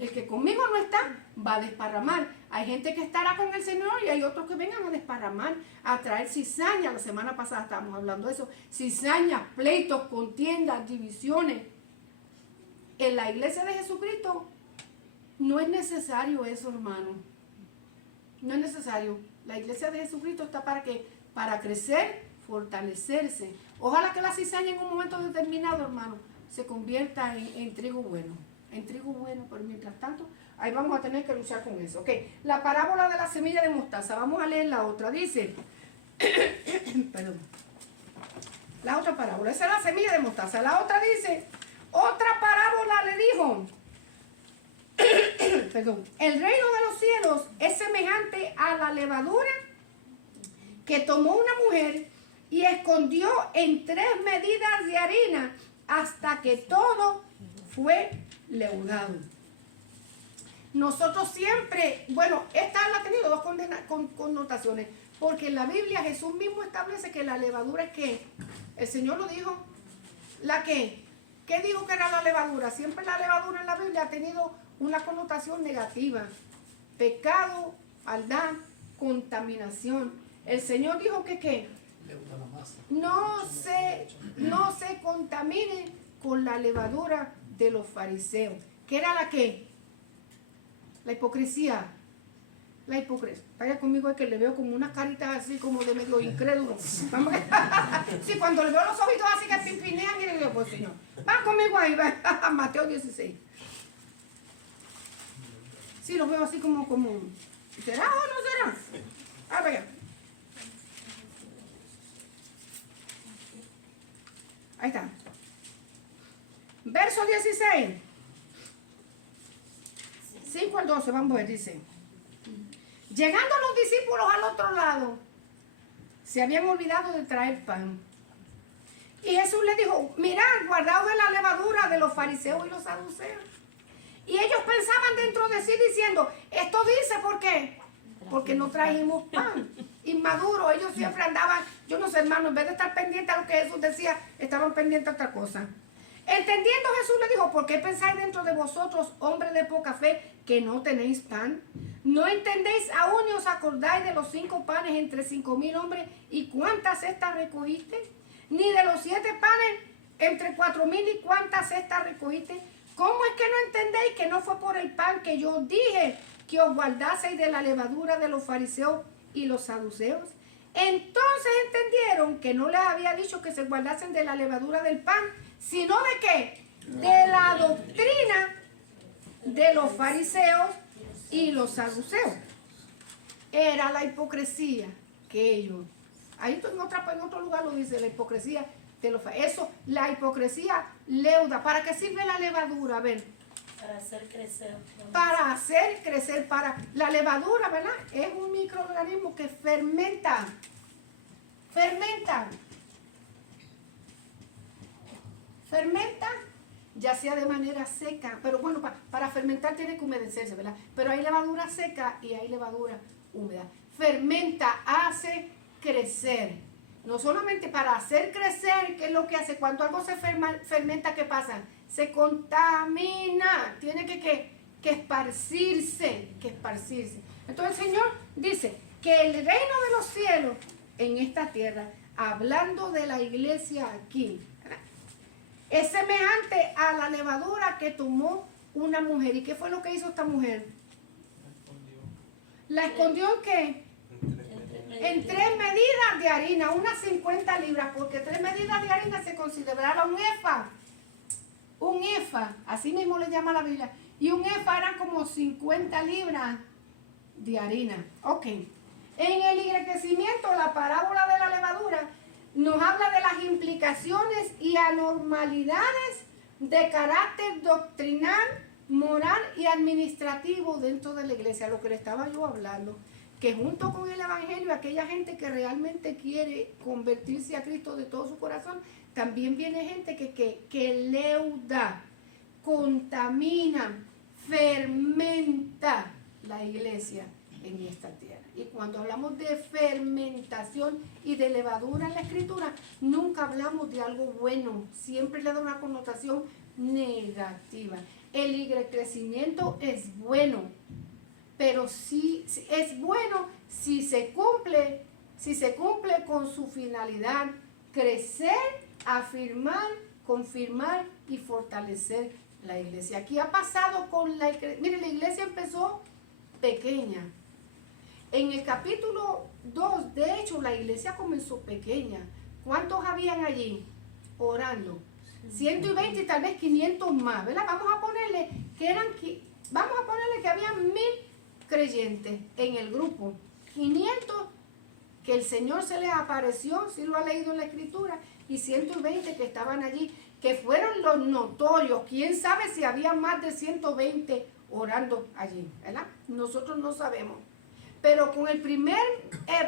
El que conmigo no está, va a desparramar. Hay gente que estará con el Señor y hay otros que vengan a desparramar, a traer cizaña. La semana pasada estábamos hablando de eso. Cizañas, pleitos, contiendas, divisiones. En la iglesia de Jesucristo no es necesario eso, hermano. No es necesario. La iglesia de Jesucristo está para ¿qué? Para crecer, fortalecerse. Ojalá que la cizaña en un momento determinado, hermano, se convierta en trigo bueno. En trigo bueno, pero mientras tanto, ahí vamos a tener que luchar con eso. Ok, la parábola de la semilla de mostaza. Vamos a leer la otra. Dice, perdón, la otra parábola. Esa es la semilla de mostaza. La otra dice, otra parábola le dijo, perdón, el reino de los cielos es semejante a la levadura que tomó una mujer y escondió en 3 medidas de harina hasta que todo fue leudado. Nosotros siempre, bueno, esta ha tenido 2 connotaciones, porque en la Biblia Jesús mismo establece que la levadura es ¿qué? El Señor lo dijo. ¿La qué? ¿Qué dijo que era la levadura? Siempre la levadura en la Biblia ha tenido una connotación negativa. Pecado, maldad, contaminación. El Señor dijo que ¿qué? No se contamine con la levadura de los fariseos. ¿Qué era la qué? La hipocresía. La hipocresía. Vaya conmigo, es que le veo como unas caritas así como de medio incrédulo. Vamos. Sí, cuando le veo los ojitos así que pimpinean y le digo, pues Señor, van conmigo ahí, va. Mateo 16. Sí, los veo así como ¿será o no será? Ah, vaya. Ahí está. Verso 16. 5 al 12, vamos a ver, dice. Llegando los discípulos al otro lado, se habían olvidado de traer pan. Y Jesús les dijo, mirad, guardaos de la levadura de los fariseos y los saduceos. Y ellos pensaban dentro de sí diciendo, esto dice, ¿por qué? Porque no trajimos pan. Inmaduro, ellos siempre andaban, yo no sé, hermano, en vez de estar pendientes a lo que Jesús decía, estaban pendientes a otra cosa. Entendiendo Jesús le dijo, ¿por qué pensáis dentro de vosotros, hombres de poca fe, que no tenéis pan? ¿No entendéis aún ni os acordáis de los 5 panes entre 5,000 hombres y cuántas cestas recogiste? Ni de los 7 panes entre 4,000 y cuántas cestas recogiste. ¿Cómo es que no entendéis que no fue por el pan que yo dije que os guardaseis de la levadura de los fariseos y los saduceos? Entonces entendieron que no les había dicho que se guardasen de la levadura del pan, sino de qué? De la doctrina de los fariseos y los saduceos. Era la hipocresía que ellos, ahí en otro lugar lo dice, la hipocresía de los fariseos. Eso, la hipocresía leuda. ¿Para qué sirve la levadura? A ver. Para hacer crecer. Para hacer crecer, la levadura, ¿verdad? Es un microorganismo que fermenta. Fermenta, ya sea de manera seca, pero bueno, para fermentar tiene que humedecerse, ¿verdad? Pero hay levadura seca y hay levadura húmeda. Fermenta, hace crecer. No solamente para hacer crecer, ¿qué es lo que hace? Cuando algo se fermenta, ¿qué pasa? Se contamina, tiene que esparcirse, Entonces el Señor dice que el reino de los cielos en esta tierra, hablando de la iglesia aquí, ¿verdad?, es semejante a la levadura que tomó una mujer. ¿Y qué fue lo que hizo esta mujer? ¿La escondió en qué? En 3 medidas de harina, unas 50 libras, porque 3 medidas de harina se consideraba un efa. Un efa, así mismo le llama la Biblia. Y un efa era como 50 libras de harina. Ok. En el enriquecimiento, la parábola de la levadura nos habla de las implicaciones y anormalidades de carácter doctrinal, moral y administrativo dentro de la iglesia. Lo que le estaba yo hablando, que junto con el evangelio, aquella gente que realmente quiere convertirse a Cristo de todo su corazón, también viene gente que leuda, contamina, fermenta la iglesia en esta tierra. Y cuando hablamos de fermentación y de levadura en la escritura, nunca hablamos de algo bueno, siempre le da una connotación negativa. El crecimiento es bueno, pero sí es bueno si se cumple con su finalidad: crecer, afirmar, confirmar y fortalecer la iglesia. Aquí ha pasado con la iglesia. Mire, la iglesia empezó pequeña. En el capítulo 2, de hecho, la iglesia comenzó pequeña. ¿Cuántos habían allí orando? 120 y tal vez 500 más, ¿verdad? Vamos a ponerle que habían 1000 creyentes en el grupo. 500 que el Señor se les apareció, si lo ha leído en la escritura, y 120 que estaban allí, que fueron los notorios. ¿Quién sabe si había más de 120 orando allí, ¿verdad? Nosotros no sabemos. Pero con el primer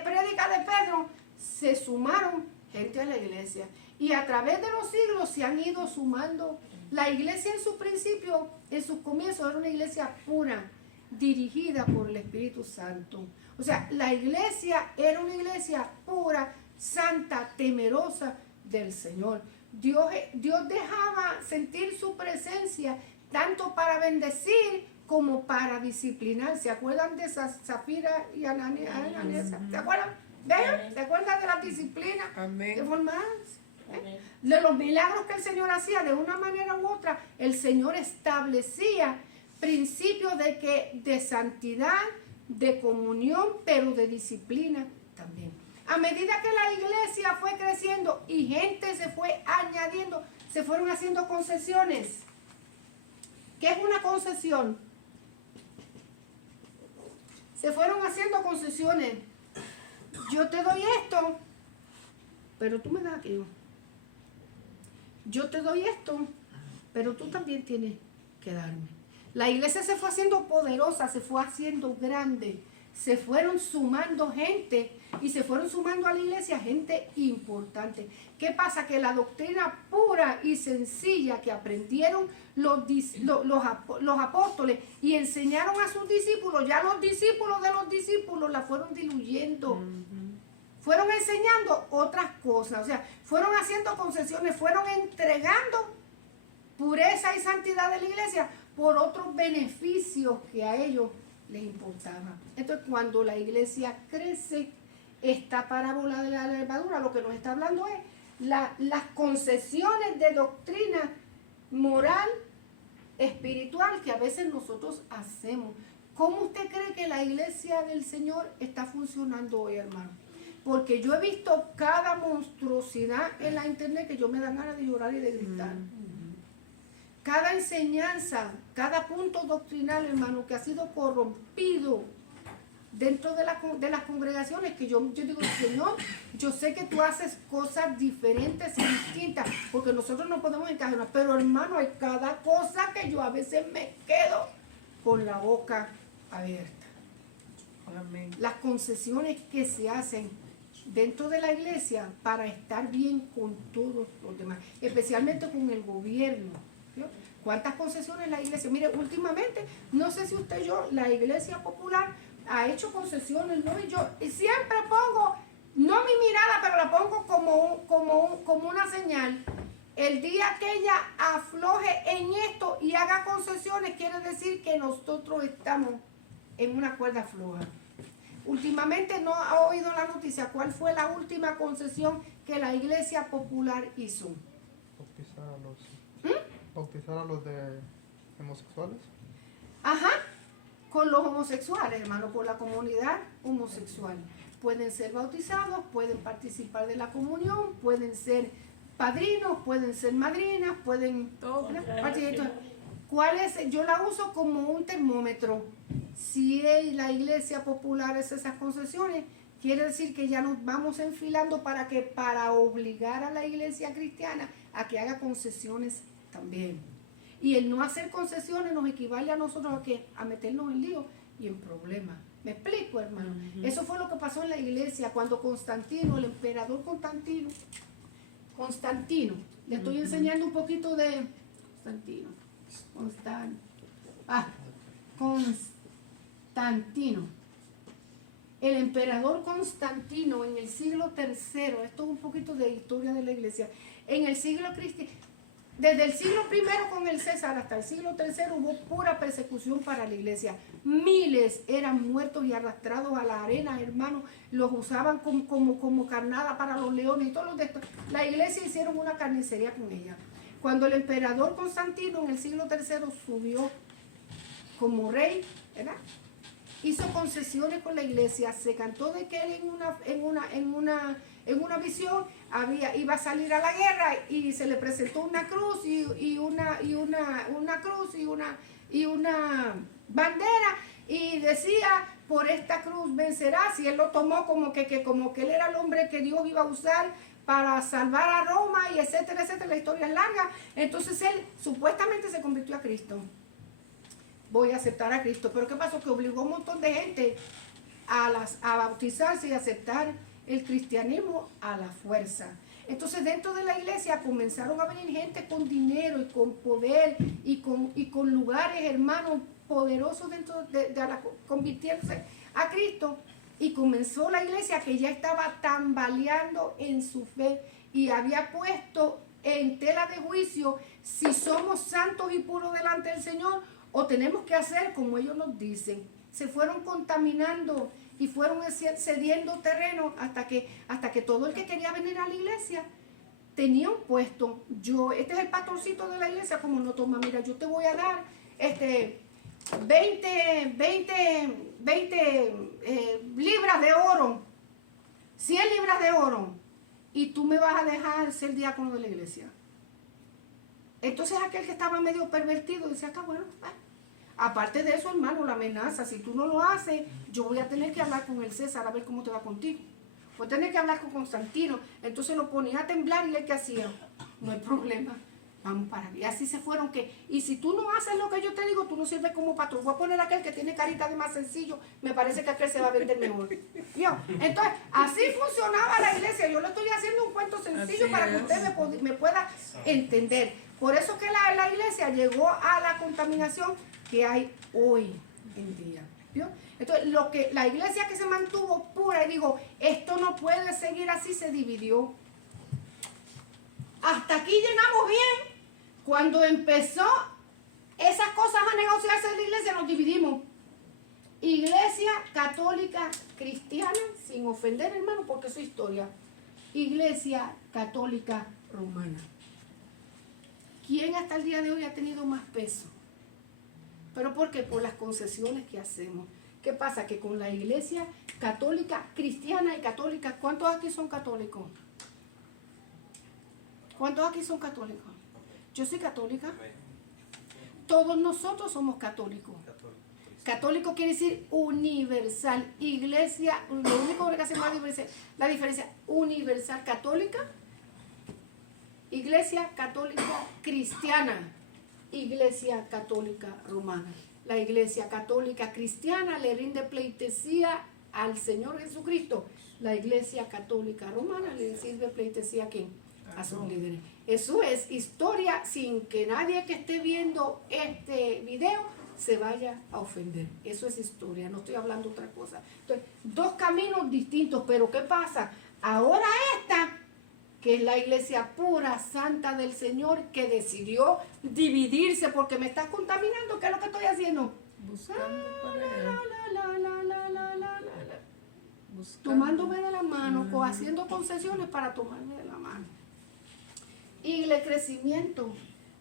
prédica de Pedro se sumaron gente a la iglesia. Y a través de los siglos se han ido sumando. La iglesia en su principio, en sus comienzos, era una iglesia pura, dirigida por el Espíritu Santo. O sea, la iglesia era una iglesia pura, santa, temerosa del Señor. Dios dejaba sentir su presencia tanto para bendecir como para disciplinar. ¿Se acuerdan de Zafira y Ananías? ¿Se acuerdan? ¿Ven? ¿Se acuerdan de la disciplina? Amén. ¿Qué formas? De los milagros que el Señor hacía de una manera u otra, el Señor establecía principios de santidad, de comunión, pero de disciplina también. A medida que la iglesia fue creciendo y gente se fue añadiendo, se fueron haciendo concesiones. ¿Qué es una concesión? Se fueron haciendo concesiones. Yo te doy esto, pero tú me das aquello. Yo te doy esto, pero tú también tienes que darme. La iglesia se fue haciendo poderosa, se fue haciendo grande. Se fueron sumando gente y se fueron sumando a la iglesia gente importante. ¿Qué pasa? Que la doctrina pura y sencilla que aprendieron los apóstoles y enseñaron a sus discípulos, ya los discípulos de los discípulos la fueron diluyendo. Fueron enseñando otras cosas, o sea, fueron haciendo concesiones, fueron entregando pureza y santidad de la iglesia por otros beneficios que a ellos les importaba. Entonces, cuando la iglesia crece, esta parábola de la levadura lo que nos está hablando es las concesiones de doctrina moral, espiritual que a veces nosotros hacemos. ¿Cómo usted cree que la iglesia del Señor está funcionando hoy, hermano? Porque yo he visto cada monstruosidad en la internet que yo me dan ganas de llorar y de gritar. Cada enseñanza, cada punto doctrinal, hermano, que ha sido corrompido dentro de las congregaciones, que yo digo, Señor, yo sé que tú haces cosas diferentes y distintas, porque nosotros no podemos encajar, pero hermano, hay cada cosa que yo a veces me quedo con la boca abierta. Amén. Las concesiones que se hacen dentro de la iglesia para estar bien con todos los demás, especialmente con el gobierno. ¿Vio? ¿Cuántas concesiones la iglesia? Mire, últimamente, no sé si usted y yo, la iglesia popular ha hecho concesiones, ¿no? Y yo siempre pongo, no mi mirada, pero la pongo como una señal. El día que ella afloje en esto y haga concesiones, quiere decir que nosotros estamos en una cuerda floja. Últimamente no ha oído la noticia. ¿Cuál fue la última concesión que la iglesia popular hizo? Bautizar a los de homosexuales. Ajá, con los homosexuales, hermano, por la comunidad homosexual. Pueden ser bautizados, pueden participar de la comunión, pueden ser padrinos, pueden ser madrinas, pueden... ¿Cuál es? Yo la uso como un termómetro. Si la iglesia popular hace esas concesiones, quiere decir que ya nos vamos enfilando para obligar a la iglesia cristiana a que haga concesiones también. Y el no hacer concesiones nos equivale a nosotros a meternos en lío y en problemas. ¿Me explico, hermano? Eso fue lo que pasó en la iglesia cuando Constantino, el emperador Constantino, le estoy enseñando un poquito de Constantino. El emperador Constantino en el siglo III, esto es un poquito de historia de la iglesia, en el siglo cristiano, desde el siglo I con el César hasta el siglo III hubo pura persecución para la iglesia. Miles eran muertos y arrastrados a la arena, hermanos. Los usaban como carnada para los leones y todos los de estos. La iglesia hicieron una carnicería con ella. Cuando el emperador Constantino en el siglo III subió como rey, ¿verdad? Hizo concesiones con la iglesia, se cantó de que él en una visión iba a salir a la guerra y se le presentó una cruz y una cruz y una bandera y decía, por esta cruz vencerás, y él lo tomó como que él era el hombre que Dios iba a usar para salvar a Roma y etcétera, etcétera. La historia es larga. Entonces él supuestamente se convirtió a Cristo. Voy a aceptar a Cristo. Pero ¿qué pasó? Que obligó a un montón de gente a bautizarse y aceptar el cristianismo a la fuerza. Entonces dentro de la iglesia comenzaron a venir gente con dinero y con poder y con lugares, hermanos, poderosos dentro convirtiéndose a Cristo. Y comenzó la iglesia que ya estaba tambaleando en su fe y había puesto en tela de juicio si somos santos y puros delante del Señor o tenemos que hacer como ellos nos dicen. Se fueron contaminando y fueron cediendo terreno hasta que todo el que quería venir a la iglesia tenía un puesto. Este es el pastorcito de la iglesia, como no toma, mira, yo te voy a dar 20 libras de oro, 100 libras de oro, y tú me vas a dejar ser diácono de la iglesia. Entonces aquel que estaba medio pervertido decía, está bueno. Aparte de eso, hermano, la amenaza, si tú no lo haces, yo voy a tener que hablar con el César a ver cómo te va contigo. Voy a tener que hablar con Constantino. Entonces lo ponía a temblar y él que hacía, no hay problema, vamos para allá. Y así se fueron y si tú no haces lo que yo te digo, tú no sirves como patrón. Voy a poner a aquel que tiene carita de más sencillo, me parece que aquel se va a vender mejor. ¿Vio? Entonces, así funcionaba la iglesia. Yo le estoy haciendo un cuento sencillo Así para que es. usted me pueda entender. Por eso que la iglesia llegó a la contaminación que hay hoy en día. ¿Vio? Entonces, la iglesia que se mantuvo pura y dijo, esto no puede seguir así, se dividió. Hasta aquí llegamos bien. Cuando empezó esas cosas a negociarse en la iglesia, nos dividimos. Iglesia católica cristiana, sin ofender, hermano, porque es su historia. Iglesia católica romana. ¿Quién hasta el día de hoy ha tenido más peso? ¿Pero por qué? Por las concesiones que hacemos. ¿Qué pasa? Que con la iglesia católica cristiana y católica, ¿cuántos aquí son católicos? ¿Cuántos aquí son católicos? Yo soy católica. Todos nosotros somos católicos. Católico quiere decir universal. Iglesia, lo único que hace más la diferencia universal católica, iglesia católica cristiana, iglesia católica romana. La iglesia católica cristiana le rinde pleitesía al Señor Jesucristo. La iglesia católica romana le sirve pleitesía a quién? A sus líderes. Eso es historia, sin que nadie que esté viendo este video se vaya a ofender. Eso es historia, no estoy hablando otra cosa. Entonces, dos caminos distintos, pero ¿qué pasa? Ahora esta, que es la iglesia pura, santa del Señor, que decidió dividirse porque me estás contaminando, ¿qué es lo que estoy haciendo? Buscando para Tomándome de la mano, haciendo concesiones para tomarme de la mano. Y el crecimiento,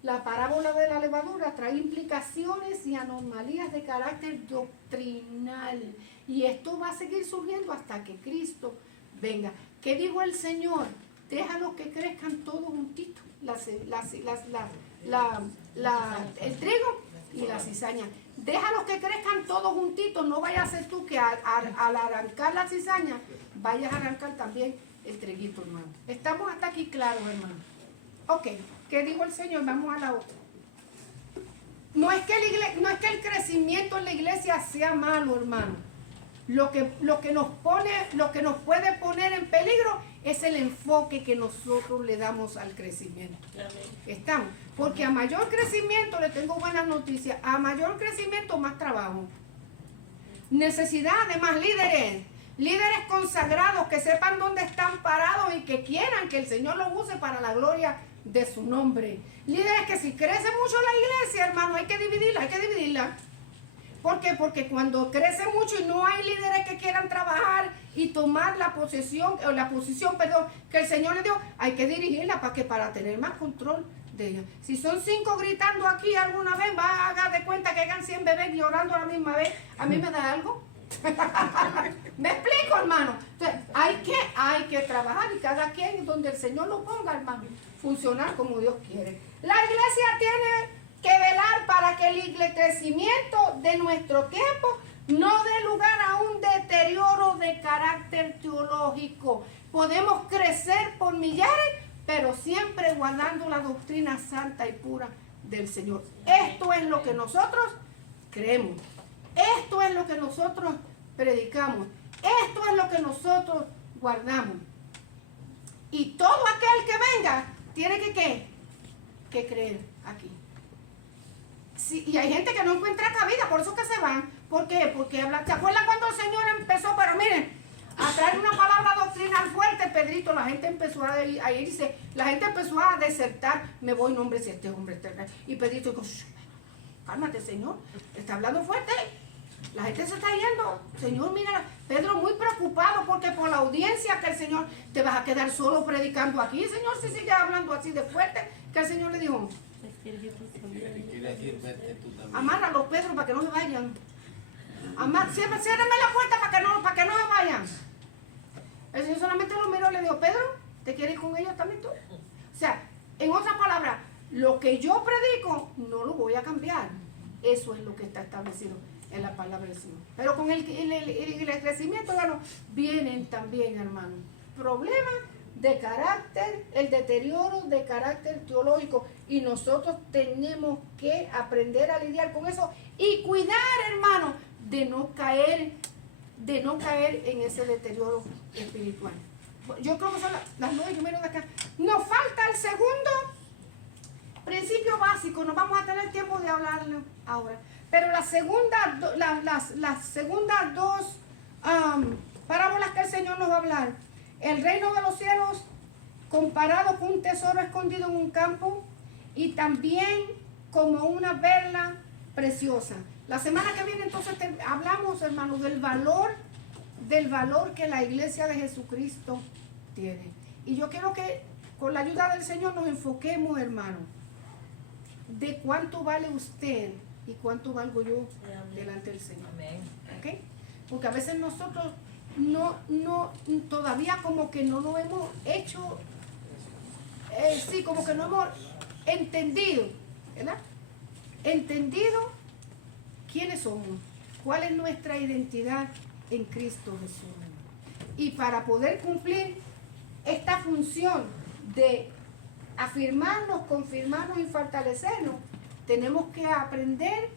la parábola de la levadura trae implicaciones y anomalías de carácter doctrinal. Y esto va a seguir surgiendo hasta que Cristo venga. ¿Qué dijo el Señor? Déjalos que crezcan todos juntitos. El trigo y la cizaña. Déjalos que crezcan todos juntitos. No vayas a ser tú que al arrancar la cizaña vayas a arrancar también el triguito, hermano. Estamos hasta aquí claros, hermano. Ok, ¿qué dijo el Señor? Vamos a la otra. No es que el crecimiento en la iglesia sea malo, hermano. Lo que nos puede poner en peligro es el enfoque que nosotros le damos al crecimiento. Estamos. Porque a mayor crecimiento, le tengo buenas noticias, a mayor crecimiento, más trabajo. Necesidad de más líderes. Líderes consagrados que sepan dónde están parados y que quieran que el Señor los use para la gloria de su nombre. Líderes que si crece mucho la iglesia, hermano, hay que dividirla. ¿Por qué? Porque cuando crece mucho y no hay líderes que quieran trabajar y tomar la posición que el Señor le dio, hay que dirigirla para tener más control de ella. Si son 5 gritando aquí alguna vez, haga de cuenta que hagan 100 bebés llorando a la misma vez, ¿a mí me da algo? ¿Me explico, hermano? Entonces, hay que trabajar y cada quien donde el Señor lo ponga, hermano, funcionar como Dios quiere. La iglesia tiene que velar para que el crecimiento de nuestro tiempo no dé lugar a un deterioro de carácter teológico. Podemos crecer por millares, pero siempre guardando la doctrina santa y pura del Señor. Esto es lo que nosotros creemos. Esto es lo que nosotros predicamos. Esto es lo que nosotros guardamos. Y todo aquel que venga tiene que creer aquí. Sí, y hay gente que no encuentra cabida, por eso que se van. ¿Por qué? Porque ¿se acuerdan cuando el Señor empezó? Pero miren, a traer una palabra doctrinal fuerte, Pedrito, la gente empezó a irse, la gente empezó a desertar. Me voy, no, hombre, si este hombre está... Y Pedrito dijo, cálmate, Señor, está hablando fuerte. La gente se está yendo. Señor, mira, Pedro muy preocupado porque por la audiencia que el Señor, te vas a quedar solo predicando aquí, Señor, si sigue hablando así de fuerte, que el Señor le dijo, amárralos, Pedro, para que no se vayan. Ciérrame la puerta para que no se vayan. El Señor solamente lo miró y le dijo, Pedro, ¿te quieres ir con ellos también tú? O sea, en otras palabras, lo que yo predico no lo voy a cambiar. Eso es lo que está establecido en la palabra del Señor. Pero con el crecimiento, hermano, vienen también, hermano, problemas de carácter, el deterioro de carácter teológico, y nosotros tenemos que aprender a lidiar con eso y cuidar, hermano, de no caer en ese deterioro espiritual. Yo creo que son las 9 que miren acá. Nos falta el segundo principio básico, no vamos a tener tiempo de hablarlo ahora, pero las segundas dos parábolas que el Señor nos va a hablar, el reino de los cielos comparado con un tesoro escondido en un campo, y también como una perla preciosa. La semana que viene entonces hablamos, hermanos, del valor que la iglesia de Jesucristo tiene. Y yo quiero que con la ayuda del Señor nos enfoquemos, hermanos, de cuánto vale usted y cuánto valgo yo delante del Señor. Amén. ¿Ok? Porque a veces nosotros todavía como que no lo hemos hecho, sí, como que no hemos entendido, ¿verdad? Entendido quiénes somos, cuál es nuestra identidad en Cristo Jesús. Y para poder cumplir esta función de afirmarnos, confirmarnos y fortalecernos, tenemos que aprender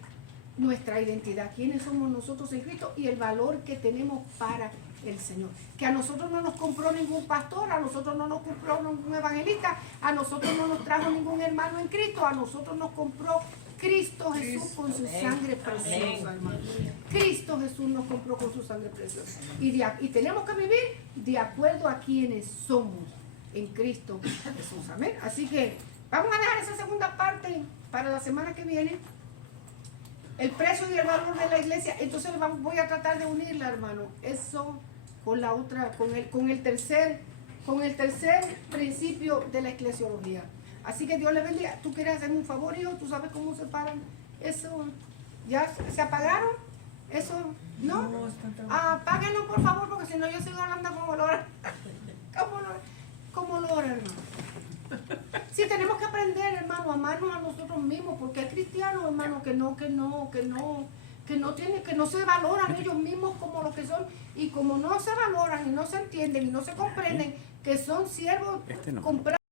nuestra identidad, quiénes somos nosotros en Cristo y el valor que tenemos para el Señor. Que a nosotros no nos compró ningún pastor, a nosotros no nos compró ningún evangelista, a nosotros no nos trajo ningún hermano en Cristo, a nosotros nos compró Cristo Jesús con su sangre preciosa, hermano. Cristo Jesús nos compró con su sangre preciosa. Y tenemos que vivir de acuerdo a quienes somos en Cristo Jesús. Amén. Así que vamos a dejar esa segunda parte para la semana que viene. El precio y el valor de la iglesia. Entonces voy a tratar de unirla, hermano. Eso con la otra, con el tercer principio de la eclesiología. Así que Dios le bendiga. ¿Tú quieres hacerme un favor, hijo? ¿Tú sabes cómo se paran? Eso, ¿ya se apagaron? ¿Eso? ¿No? Apáguenlo, por favor, porque si no yo sigo hablando como lora. Como lora, hermano. Sí, tenemos que aprender, hermano, a amarnos a nosotros mismos, porque hay cristianos, hermano, que no se valoran ellos mismos como lo que son, y como no se valoran y no se entienden y no se comprenden que son siervos comprados.